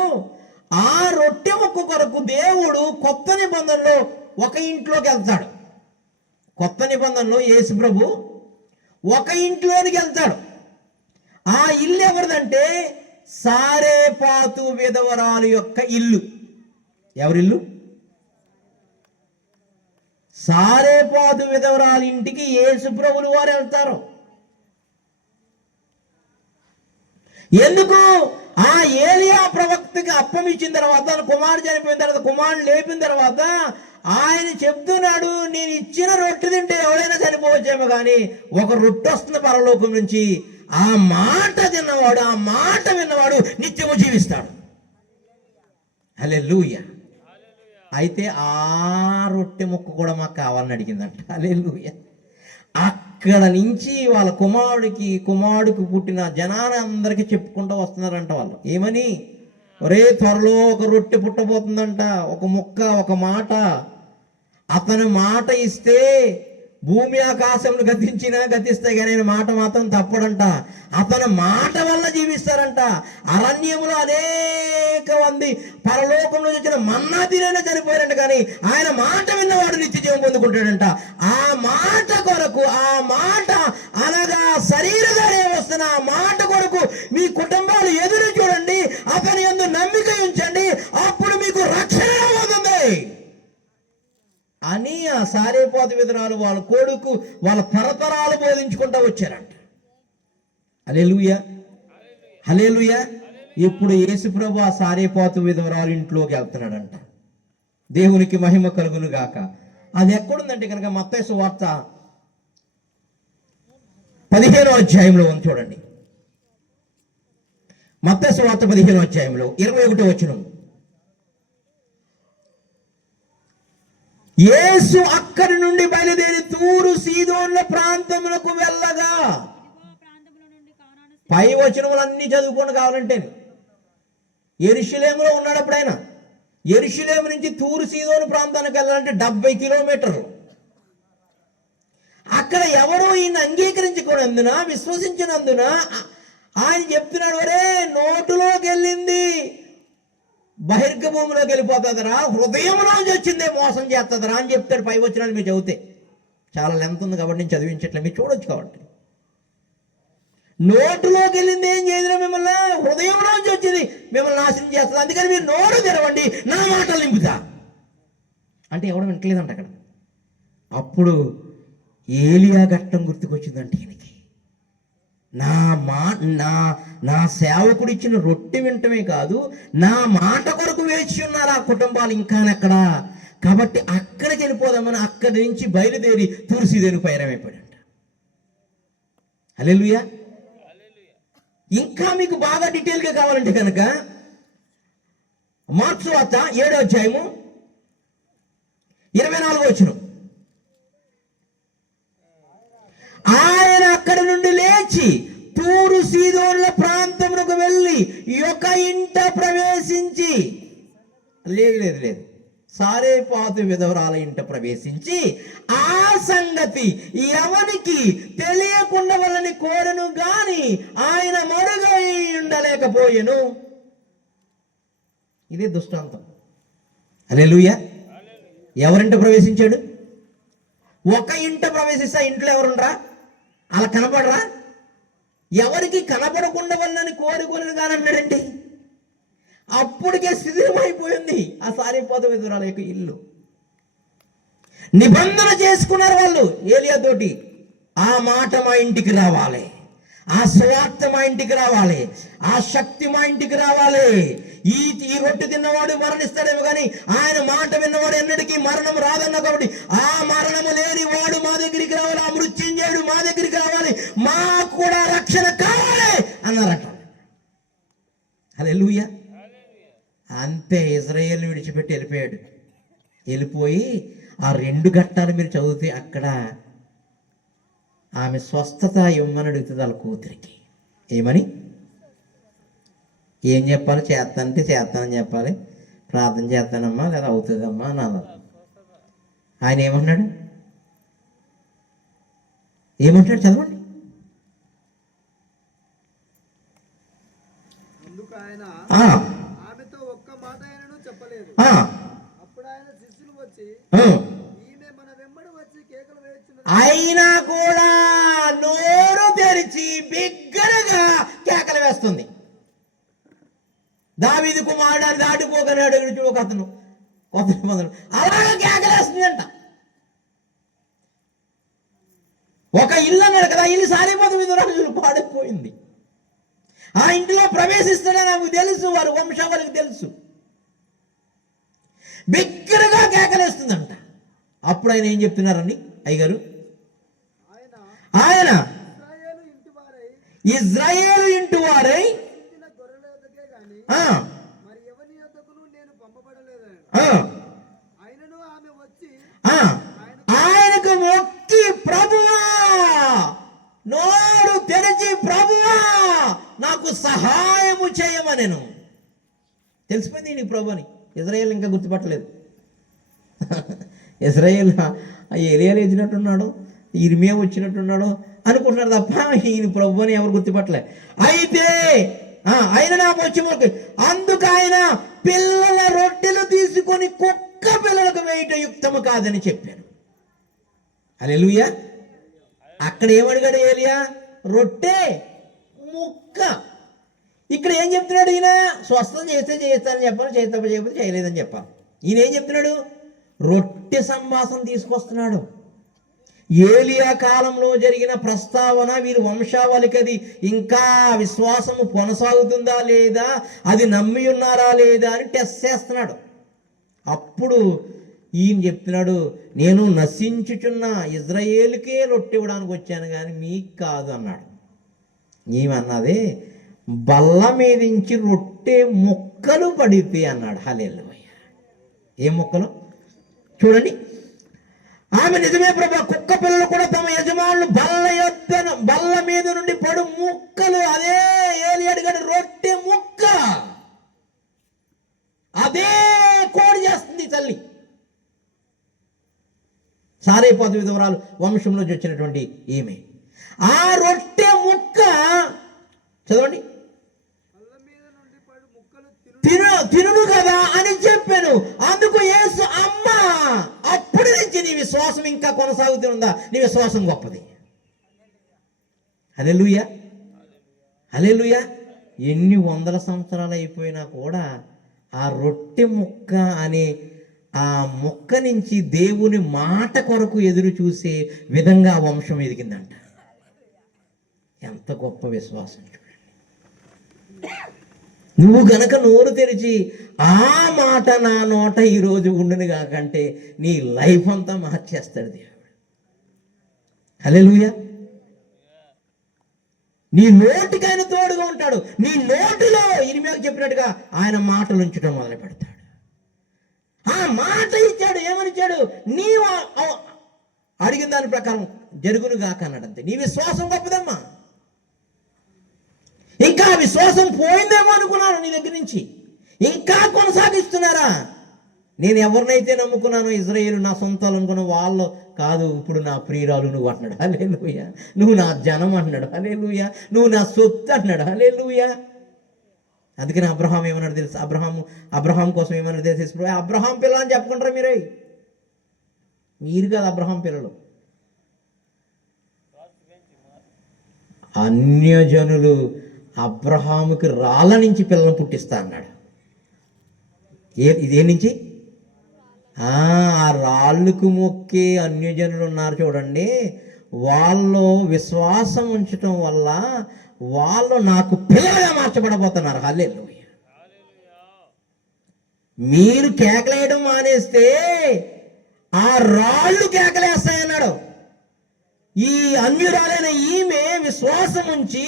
ఆ రొట్టె ముక్క కొరకు దేవుడు కొత్త నిబంధనలో ఒక ఇంట్లోకి వెళ్తాడు. కొత్త నిబంధనలో యేసు ప్రభు ఒక ఇంట్లోనికి వెళ్తాడు. ఆ ఇల్లు ఎవరిదంటే సారేపాతు విధవరాలు యొక్క ఇల్లు. ఎవరిల్లు? సారేపాతు విధవరాలు ఇంటికి యేసు ప్రభులు వారు వెళ్తారు. ఎందుకు? ఆ ఏలియా ప్రవక్తకి అప్పం ఇచ్చిన తర్వాత, కుమారుడు చనిపోయిన తర్వాత, కుమారుడు లేపిన తర్వాత ఆయన చెప్తున్నాడు, నేను ఇచ్చిన రొట్టె తింటే ఎవడైనా చనిపోవచ్చేమో కానీ ఒక రొట్టె వస్తుంది పరలోకం నుంచి, ఆ మాట తిన్నవాడు, ఆ మాట విన్నవాడు నిత్యము జీవిస్తాడు. హల్లెలూయా. అయితే ఆ రొట్టె ముక్క కూడా మాకు కావాలని అడిగిందంట. హల్లెలూయా. అక్కడ నుంచి వాళ్ళ కుమారుడికి పుట్టిన జనాన్ని అందరికీ చెప్పుకుంటూ వస్తున్నారంట. వాళ్ళు ఏమని? ఒరే, త్వరలో ఒక రొట్టె పుట్టబోతుందంట, ఒక ముక్క, ఒక మాట. అతను మాట ఇస్తే భూమి ఆకాశములు గతిస్తాయి కానీ ఆయన మాట మాత్రం తప్పడంట. అతను మాట వల్ల జీవిస్తారంట. అరణ్యములో అనేక మంది పరలోకంలో వచ్చిన మన్నా తినైనా చనిపోయారంట, కానీ ఆయన మాట విన్నవాడు నిత్య జీవం పొందుకుంటాడంట. ఆ మాట కొరకు, ఆ మాట అనగా శరీరధారే వస్తున్న ఆ మాట కొరకు మీ కుటుంబాలు ఎదురు చూడండి, అతని యందు నమ్మిక ఉంచండి, అప్పుడు మీకు రక్షణ అవుతుంది అని ఆ సారేపాతు విధవరాలు వాళ్ళ కొడుకు వాళ్ళ తరతరాలు బోధించుకుంటూ వచ్చారంట. హల్లెలూయా, హల్లెలూయా. ఇప్పుడు యేసుప్రభు ఆ సారేపాతు విధవరాలు ఇంట్లోకి వెళ్తున్నాడంట. దేవునికి మహిమ కలుగును గాక. అది ఎక్కడుందంటే కనుక మత్తయి సువార్త 15వ అధ్యాయంలో ఉంది చూడండి. మత్తయి సువార్త 15వ అధ్యాయంలో 21వ వచనం. యేసు అక్కడి నుండి బయలుదేరి తూరు సీదోన్ల ప్రాంతములకు వెళ్ళగా, పై వచనములన్నీ చదువుకోండి కావాలంటే. యెరూషలేములో ఉన్నాడు అప్పుడు ఆయన. యెరూషలేము నుంచి తూరు సీదోను ప్రాంతానికి వెళ్ళాలంటే 70 కిలోమీటర్లు. అక్కడ ఎవరో ఈయన అంగీకరించుకున్నందున, విశ్వసించినందున ఆయన చెప్తున్నాడు, ఒరే, నోటులోకి వెళ్ళింది బహిర్గ భూమిలోకి వెళ్ళిపోతుందరా, హృదయంలోంచి వచ్చిందే మోసం చేస్తుందరా అని చెప్తాడు. పై వచనాలు మీరు చదివితే చాలా లెంత్ ఉంది కాబట్టి నేను చదివించట్లే, మీరు చూడొచ్చు కాబట్టి. నోటులోకి వెళ్ళింది ఏం చేయదురా మిమ్మల్ని, హృదయంలోంచి వచ్చింది మిమ్మల్ని నాశనం చేస్తుంది, అందుకని మీరు నోరు తెరవండి, నా మాటలు నింపుతా అంటే ఎవడో వింటలేదంట అక్కడ. అప్పుడు ఏలియా ఘట్టం గుర్తుకొచ్చిందంటే ఈయనకి. నా మా నా నా సేవకుడు ఇచ్చిన రొట్టె వింటమే కాదు, నా మాట కొరకు వేచి ఉన్నారు ఆ కుటుంబాలు ఇంకానెక్కడ. కాబట్టి అక్కడికి వెళ్ళిపోదామని అక్కడి నుంచి బయలుదేరి తూర్సిదేను పయనమైపోయాడంట. హల్లెలూయా. ఇంకా మీకు బాగా డీటెయిల్గా కావాలంటే కనుక మార్క్సు వార్త 7వ అధ్యాయము 24వ వచనం. ఆయన అక్కడ నుండి లేచి తూరు సీదోన్ల ప్రాంతమునకు వెళ్ళి ఒక ఇంట ప్రవేశించి, లేదు సారేపాతు విధవరాల ఇంట ప్రవేశించి ఆ సంగతి ఎవరికి తెలియకుండా వాళ్ళని కోరను గాని ఆయన మరుగై ఉండలేకపోయెను. ఇదే దృష్టాంతం. హల్లెలూయా. ఎవరింట ప్రవేశించాడు? ఒక ఇంట ప్రవేశిస్తే ఆ ఇంట్లో ఎవరుండరా? అలా కనపడరా? ఎవరికి కనపడకుండా వాళ్ళని కోరుకోలేను కానీ అన్నాడండి. అప్పటికే శిథిలమైపోయింది ఆ సారీపాత విధవరాల యొక్క ఇల్లు. నిబంధన చేసుకున్నారు వాళ్ళు ఏలియాతోటి, ఆ మాట మా ఇంటికి రావాలి, ఆ స్వార్థ మా ఇంటికి రావాలి, ఆ శక్తి మా ఇంటికి రావాలి. ఈ రొట్టె తిన్నవాడు మరణిస్తాడేమో కానీ ఆయన మాట విన్నవాడు ఎన్నటికీ మరణం రాదన్నా, కాబట్టి ఆ మరణము లేని వాడు మా దగ్గరికి రావాలి, ఆ మృత్యుంజయుడు మా దగ్గరికి రావాలి, మాకు కూడా రక్షణ కావాలి అన్నారట. హల్లెలూయా. అంతే, ఇజ్రాయేల్ని విడిచిపెట్టి వెళ్ళిపోయాడు. వెళ్ళిపోయి ఆ 2 ఘట్టాలు మీరు చదివితే అక్కడ ఆమె స్వస్థత ఇవ్వమని అడుగుతుంది వాళ్ళ కూతురికి. ఏమని? ఏం చెప్పాలి? చేస్తానంటే చేస్తానని చెప్పాలి, ప్రార్థన చేస్తానమ్మా లేదా అవుతుందమ్మా అని అన్నారు. ఆయన ఏమంటున్నాడు? చదవండి. అందుకు ఆయన ఆమెతో ఒక్క మాట ఆయనను చెప్పలేదు. అప్పుడు ఆయన శిష్యులు వచ్చి ఈమె మన వెంబడి వచ్చి కేకలు వేస్తున్నది. అయినా కూడా నోరు తెరిచి బిగ్గరగా కేకలు వేస్తుంది. దావీదు కుమారుడు దాటిపోగలిగాడు ఒక అతను అలాగే కేకలేస్తుంది అంట. ఒక ఇల్లు అన్నాడు కదా, ఇల్లు సారీపాత విధవరాలు పాడైపోయింది. ఆ ఇంటిలో ప్రవేశిస్తాడని నాకు తెలుసు, వారి వంశావళికి తెలుసు. బిగ్గరగా కేకలేస్తుందంట. అప్పుడు ఆయన ఏం చెప్తున్నారండి అయ్యగారు? ఆయన ఇజ్రాయేలు ఇంటి వారై ఆయనకు మొక్కి ప్రభువా, నోరు తెరిచి ప్రభువా నాకు సహాయము చేయమనెను. తెలిసిపోయింది నీ ప్రభు అని. ఇజ్రాయేల్ ఇంకా గుర్తుపట్టలేదు. ఇజ్రాయేల్ ఏలియాలు వచ్చినట్టున్నాడు, ఇర్మియా వచ్చినట్టున్నాడు అనుకుంటున్నాడు తప్ప ఈయన ప్రభు అని ఎవరు గుర్తుపట్టలే. అయితే ఆయన నాకు వచ్చి అందుకు ఆయన పిల్లల రొట్టెలు తీసుకొని కుక్క పిల్లలకు వేయట యుక్తము కాదని చెప్పాను. హల్లెలూయా. అక్కడ ఏమడిగాడు ఏలియా? రొట్టె ముక్క. ఇక్కడ ఏం చెప్తున్నాడు ఈయన? స్వస్థత చేస్తే చేస్తానని చెప్పాలి, చేత చేయకపోతే చేయలేదని చెప్పాలి. ఈయన ఏం చెప్తున్నాడు? రొట్టె సంభాషణ తీసుకొస్తున్నాడు. ఏలియా కాలంలో జరిగిన ప్రస్తావన వీరి వంశావళికి అది ఇంకా విశ్వాసము కొనసాగుతుందా లేదా, అది నమ్మి ఉన్నారా లేదా అని టెస్ట్ చేస్తున్నాడు. అప్పుడు ఈయన చెప్తున్నాడు, నేను నశించుచున్న ఇజ్రాయేలుకే రొట్టె ఇవ్వడానికి వచ్చాను కానీ మీకు కాదు అన్నాడు. ఏమన్నది? బల్ల మీదించి రొట్టె ముక్కలు పడితే అన్నాడు. హల్లెలూయా. ఏ ముక్కలు? చూడండి. ఆమె నిజమే ప్రభు, కుక్క పిల్లలు కూడా తమ యజమానులు బల్ల మీద నుండి పడు ముక్కలు. అదే ఏలి అడిగాడు, రొట్టె ముక్క. అదే కోడి చేస్తుంది తల్లి. సారీపాత విధవరాలు వంశంలో వచ్చినటువంటి ఈమె ఆ రొట్టె ముక్క చదవండి, తినుడు కదా అని చెప్పాను. అందుకు యేసు అమ్మ, అప్పటి నుంచి నీ విశ్వాసం ఇంకా కొనసాగుతుందా? నీ విశ్వాసం గొప్పది. హల్లెలూయా. హల్లెలూయా. ఎన్ని వందల సంవత్సరాలు అయిపోయినా కూడా ఆ రొట్టె ముక్క అనే ఆ ముక్క నుంచి దేవుని మాట కొరకు ఎదురు చూసే విధంగా వంశం ఎదిగిందంట. ఎంత గొప్ప విశ్వాసం చూడండి. నువ్వు గనక నోరు తెరిచి ఆ మాట నా నోట ఈరోజు ఉండును కాకంటే నీ లైఫ్ అంతా మార్చేస్తాడు దేవుడు. హల్లెలూయా. నీ నోటికి ఆయన తోడుగా ఉంటాడు. నీ నోటిలో ఇరిమియాకు చెప్పినట్టుగా ఆయన మాటలు ఉంచడం మొదలు పెడతాడు. ఆ మాట ఇచ్చాడు. ఏమని ఇచ్చాడు? నీవు అడిగిన దాని ప్రకారం జరుగును గాక అన్నాడు. అంతే. నీ విశ్వాసం గొప్పదమ్మా. ఇంకా విశ్వాసం పోయిందేమో అనుకున్నాను నీ దగ్గర నుంచి. ఇంకా కొనసాగిస్తున్నారా? నేను ఎవరినైతే నమ్ముకున్నానో ఇజ్రాయేలు నా సొంతాలు అనుకున్న వాళ్ళు కాదు, ఇప్పుడు నా ప్రియురాలు నువ్వు అన్నాడు. హల్లెలూయా. నువ్వు నా జనం అన్నాడు. హల్లెలూయా. నువ్వు నా సొత్తు అన్నాడు. హల్లెలూయా. అందుకని అబ్రహాం ఏమన్నాడు తెలుసు? అబ్రహాం కోసం ఏమన్నాడు తెలుసు? అబ్రహాం పిల్ల అని చెప్పుకుంటారా మీరే? మీరు కాదు అబ్రహాం పిల్లలు. అన్యజనులు అబ్రహాముకి రాళ్ళ నుంచి పిల్లలను పుట్టిస్తా అన్నాడు. ఇదే నుంచి ఆ రాళ్ళకు మొక్కే అన్యజనులు ఉన్నారు చూడండి. వాళ్ళు విశ్వాసం ఉంచటం వల్ల వాళ్ళు నాకు పిల్లలుగా మార్చబడబోతున్నారు. హల్లెలూయా. మీరు కేకలేయడం మానేస్తే ఆ రాళ్ళు కేకలేస్తాయన్నాడు. ఈ అన్యురాలైన ఈమె విశ్వాసం ఉంచి,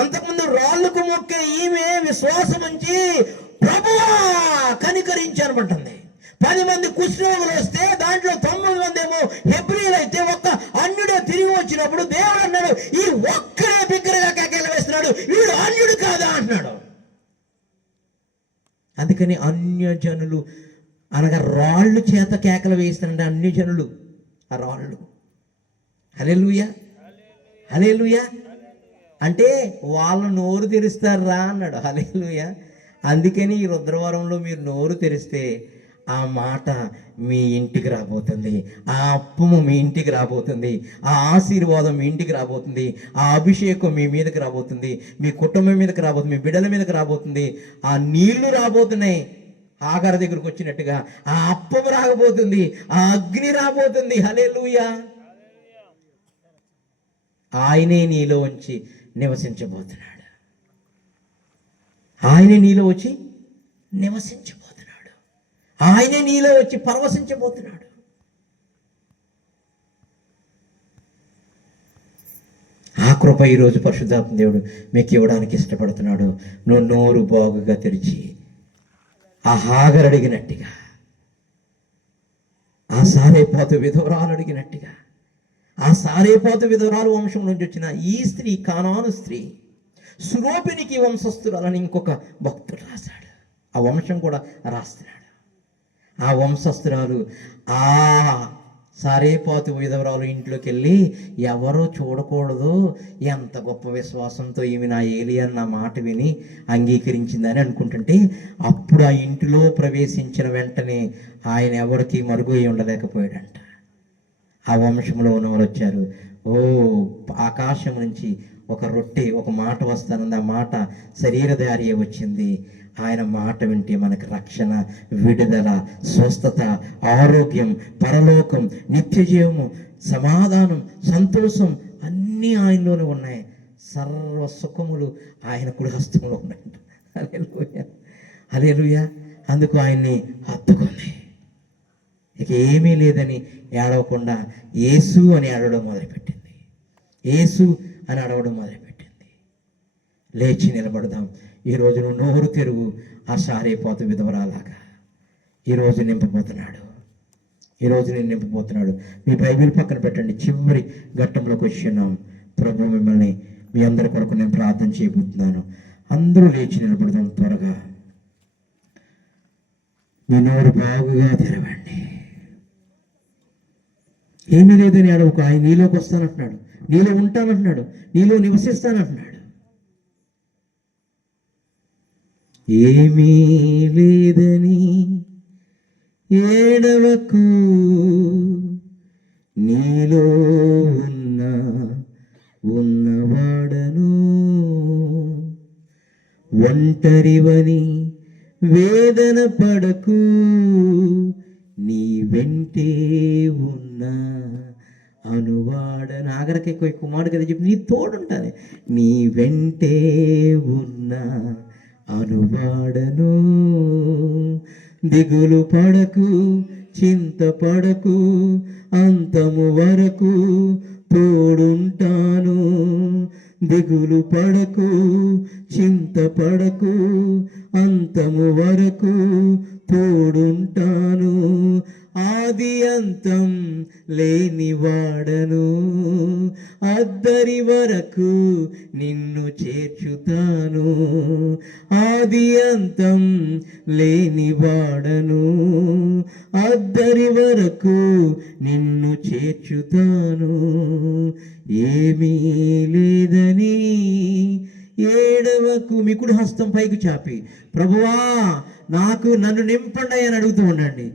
అంతకుముందు రాళ్ళకు మొక్కే ఈమె విశ్వాసం ఉంచి ప్రభువా కనికరించనబడుతుంది. 10 మంది కుష్ఠరోగులు వస్తే దాంట్లో 9 మంది ఏమో హెబ్రీయులు అయితే ఒక్క అన్యుడే తిరిగి వచ్చినప్పుడు దేవుడు అన్నాడు, ఈ ఒక్కడే బిగ్గరగా కేకలు వేస్తున్నాడు, వీడు అన్యుడు కాదా అంటున్నాడు. అందుకని అన్యజనులు అనగా రాళ్ళు చేత కేకలు వేస్తారంటే అన్యజనులు ఆ రాళ్ళు. హల్లెలూయా. హల్లెలూయా. అంటే వాళ్ళు నోరు తెరుస్తారా అన్నాడు. హల్లెలూయా. అందుకని ఈ రుద్రవరంలో మీరు నోరు తెరిస్తే ఆ మాట మీ ఇంటికి రాబోతుంది. ఆ అప్పము మీ ఇంటికి రాబోతుంది. ఆ ఆశీర్వాదం మీ ఇంటికి రాబోతుంది. ఆ అభిషేకం మీ మీదకి రాబోతుంది. మీ కుటుంబం మీదకి రాబోతుంది. మీ బిడ్డల మీదకి రాబోతుంది. ఆ నీళ్లు రాబోతున్నాయి. ఆగార దగ్గరకు వచ్చినట్టుగా ఆ అప్పము రాబోతుంది. ఆ అగ్ని రాబోతుంది. హల్లెలూయా. ఆయనే నీలో ఉంచి నివసించబోతున్నాడు. ఆయనే నీలో వచ్చి నివసించబోతున్నాడు. ఆయనే నీలో వచ్చి పరవశించబోతున్నాడు. ఆ కృప ఈరోజు పరిశుద్ధాత్మ దేవుడు మీకు ఇవ్వడానికి ఇష్టపడుతున్నాడు. నువ్వు నోరు బాగుగా తెరిచి ఆ హాగర్ అడిగినట్టుగా, ఆ సారేపోతు విధవరాలు అడిగినట్టుగా, ఆ సారేపోతు విధవరాలు వంశం నుంచి వచ్చిన ఈ స్త్రీ, కానాను స్త్రీ, సురోపినికి వంశస్థురాలని ఇంకొక భక్తుడు రాశాడు. ఆ వంశం కూడా రాస్తున్నాడు. ఆ వంశస్థురాలు ఆ సారేపోతు విధవరాలు ఇంట్లోకి వెళ్ళి ఎవరో చూడకూడదు, ఎంత గొప్ప విశ్వాసంతో ఈమె నా ఏలియా నా మాట విని అంగీకరించిందని అనుకుంటుంటే, అప్పుడు ఆ ఇంటిలో ప్రవేశించిన వెంటనే ఆయన ఎవరికి మరుగు ఉండలేకపోయాడంట. ఆ వంశంలో ఉన్నవారు వచ్చారు. ఆకాశం నుంచి ఒక రొట్టె, ఒక మాట వస్తానంది. ఆ మాట శరీరధారి వచ్చింది. ఆయన మాట వింటే మనకు రక్షణ, విడుదల, స్వస్థత, ఆరోగ్యం, పరలోకం, నిత్య జీవము, సమాధానం, సంతోషం అన్నీ ఆయనలోనే ఉన్నాయి. సర్వ సుఖములు ఆయన కుడి హస్తంలో ఉన్నాయంట. హల్లెలూయా. హల్లెలూయా. అందుకు ఆయన్ని హత్తుకుంది. ఇక ఏమీ లేదని ఏడవకుండా యేసు అని అడవడం మొదలుపెట్టింది. యేసు అని అడవడం మొదలుపెట్టింది. లేచి నిలబడదాం. ఈరోజు నువ్వు నోరు తెరువు. ఆ సారేపోతు విధవరాలాగా ఈరోజు నింపబోతున్నాడు. ఈరోజు నేను నింపబోతున్నాడు. మీ బైబిల్ పక్కన పెట్టండి. చివరి ఘట్టంలోకి వచ్చున్నాం. ప్రభు మిమ్మల్ని, మీ అందరి కొరకు నేను ప్రార్థన చేయబోతున్నాను. అందరూ లేచి నిలబడదాం. త్వరగా మీ నోరు బాగుగా తెరవండి. ఏమీ లేదని అడవుకు. ఆయన నీలోకి వస్తానంటున్నాడు, నీలో ఉంటానంటున్నాడు, నీలో నివసిస్తానంటున్నాడు. ఏమీ లేదని ఏడవకు, నీలో ఉన్నవాడను. ఒంటరివని వేదన పడకు, నీ వెంటే ఉన్న అనువాడను. ఆఖరికి ఎక్కువ మాట కదా చెప్పి నీ తోడుంటాను, నీ వెంటే ఉన్నా అనువాడను. దిగులు పడకు, చింతపడకు, అంతము వరకు తోడుంటాను. దిగులు పడకు, చింతపడకు, అంతము వరకు తోడుంటాను. ఆది అంతం లేని వాడను, అద్దరి వరకు నిన్ను చేర్చుతాను. ఆది అంతం లేని వాడను, అద్దరి వరకు నిన్ను చేర్చుతాను. ఏమీ లేదని ఏడవకు. మీ కుడి హస్తం పైకి చాపి ప్రభువా నన్ను నింపండి అని అడుగుతూ ఉండండి.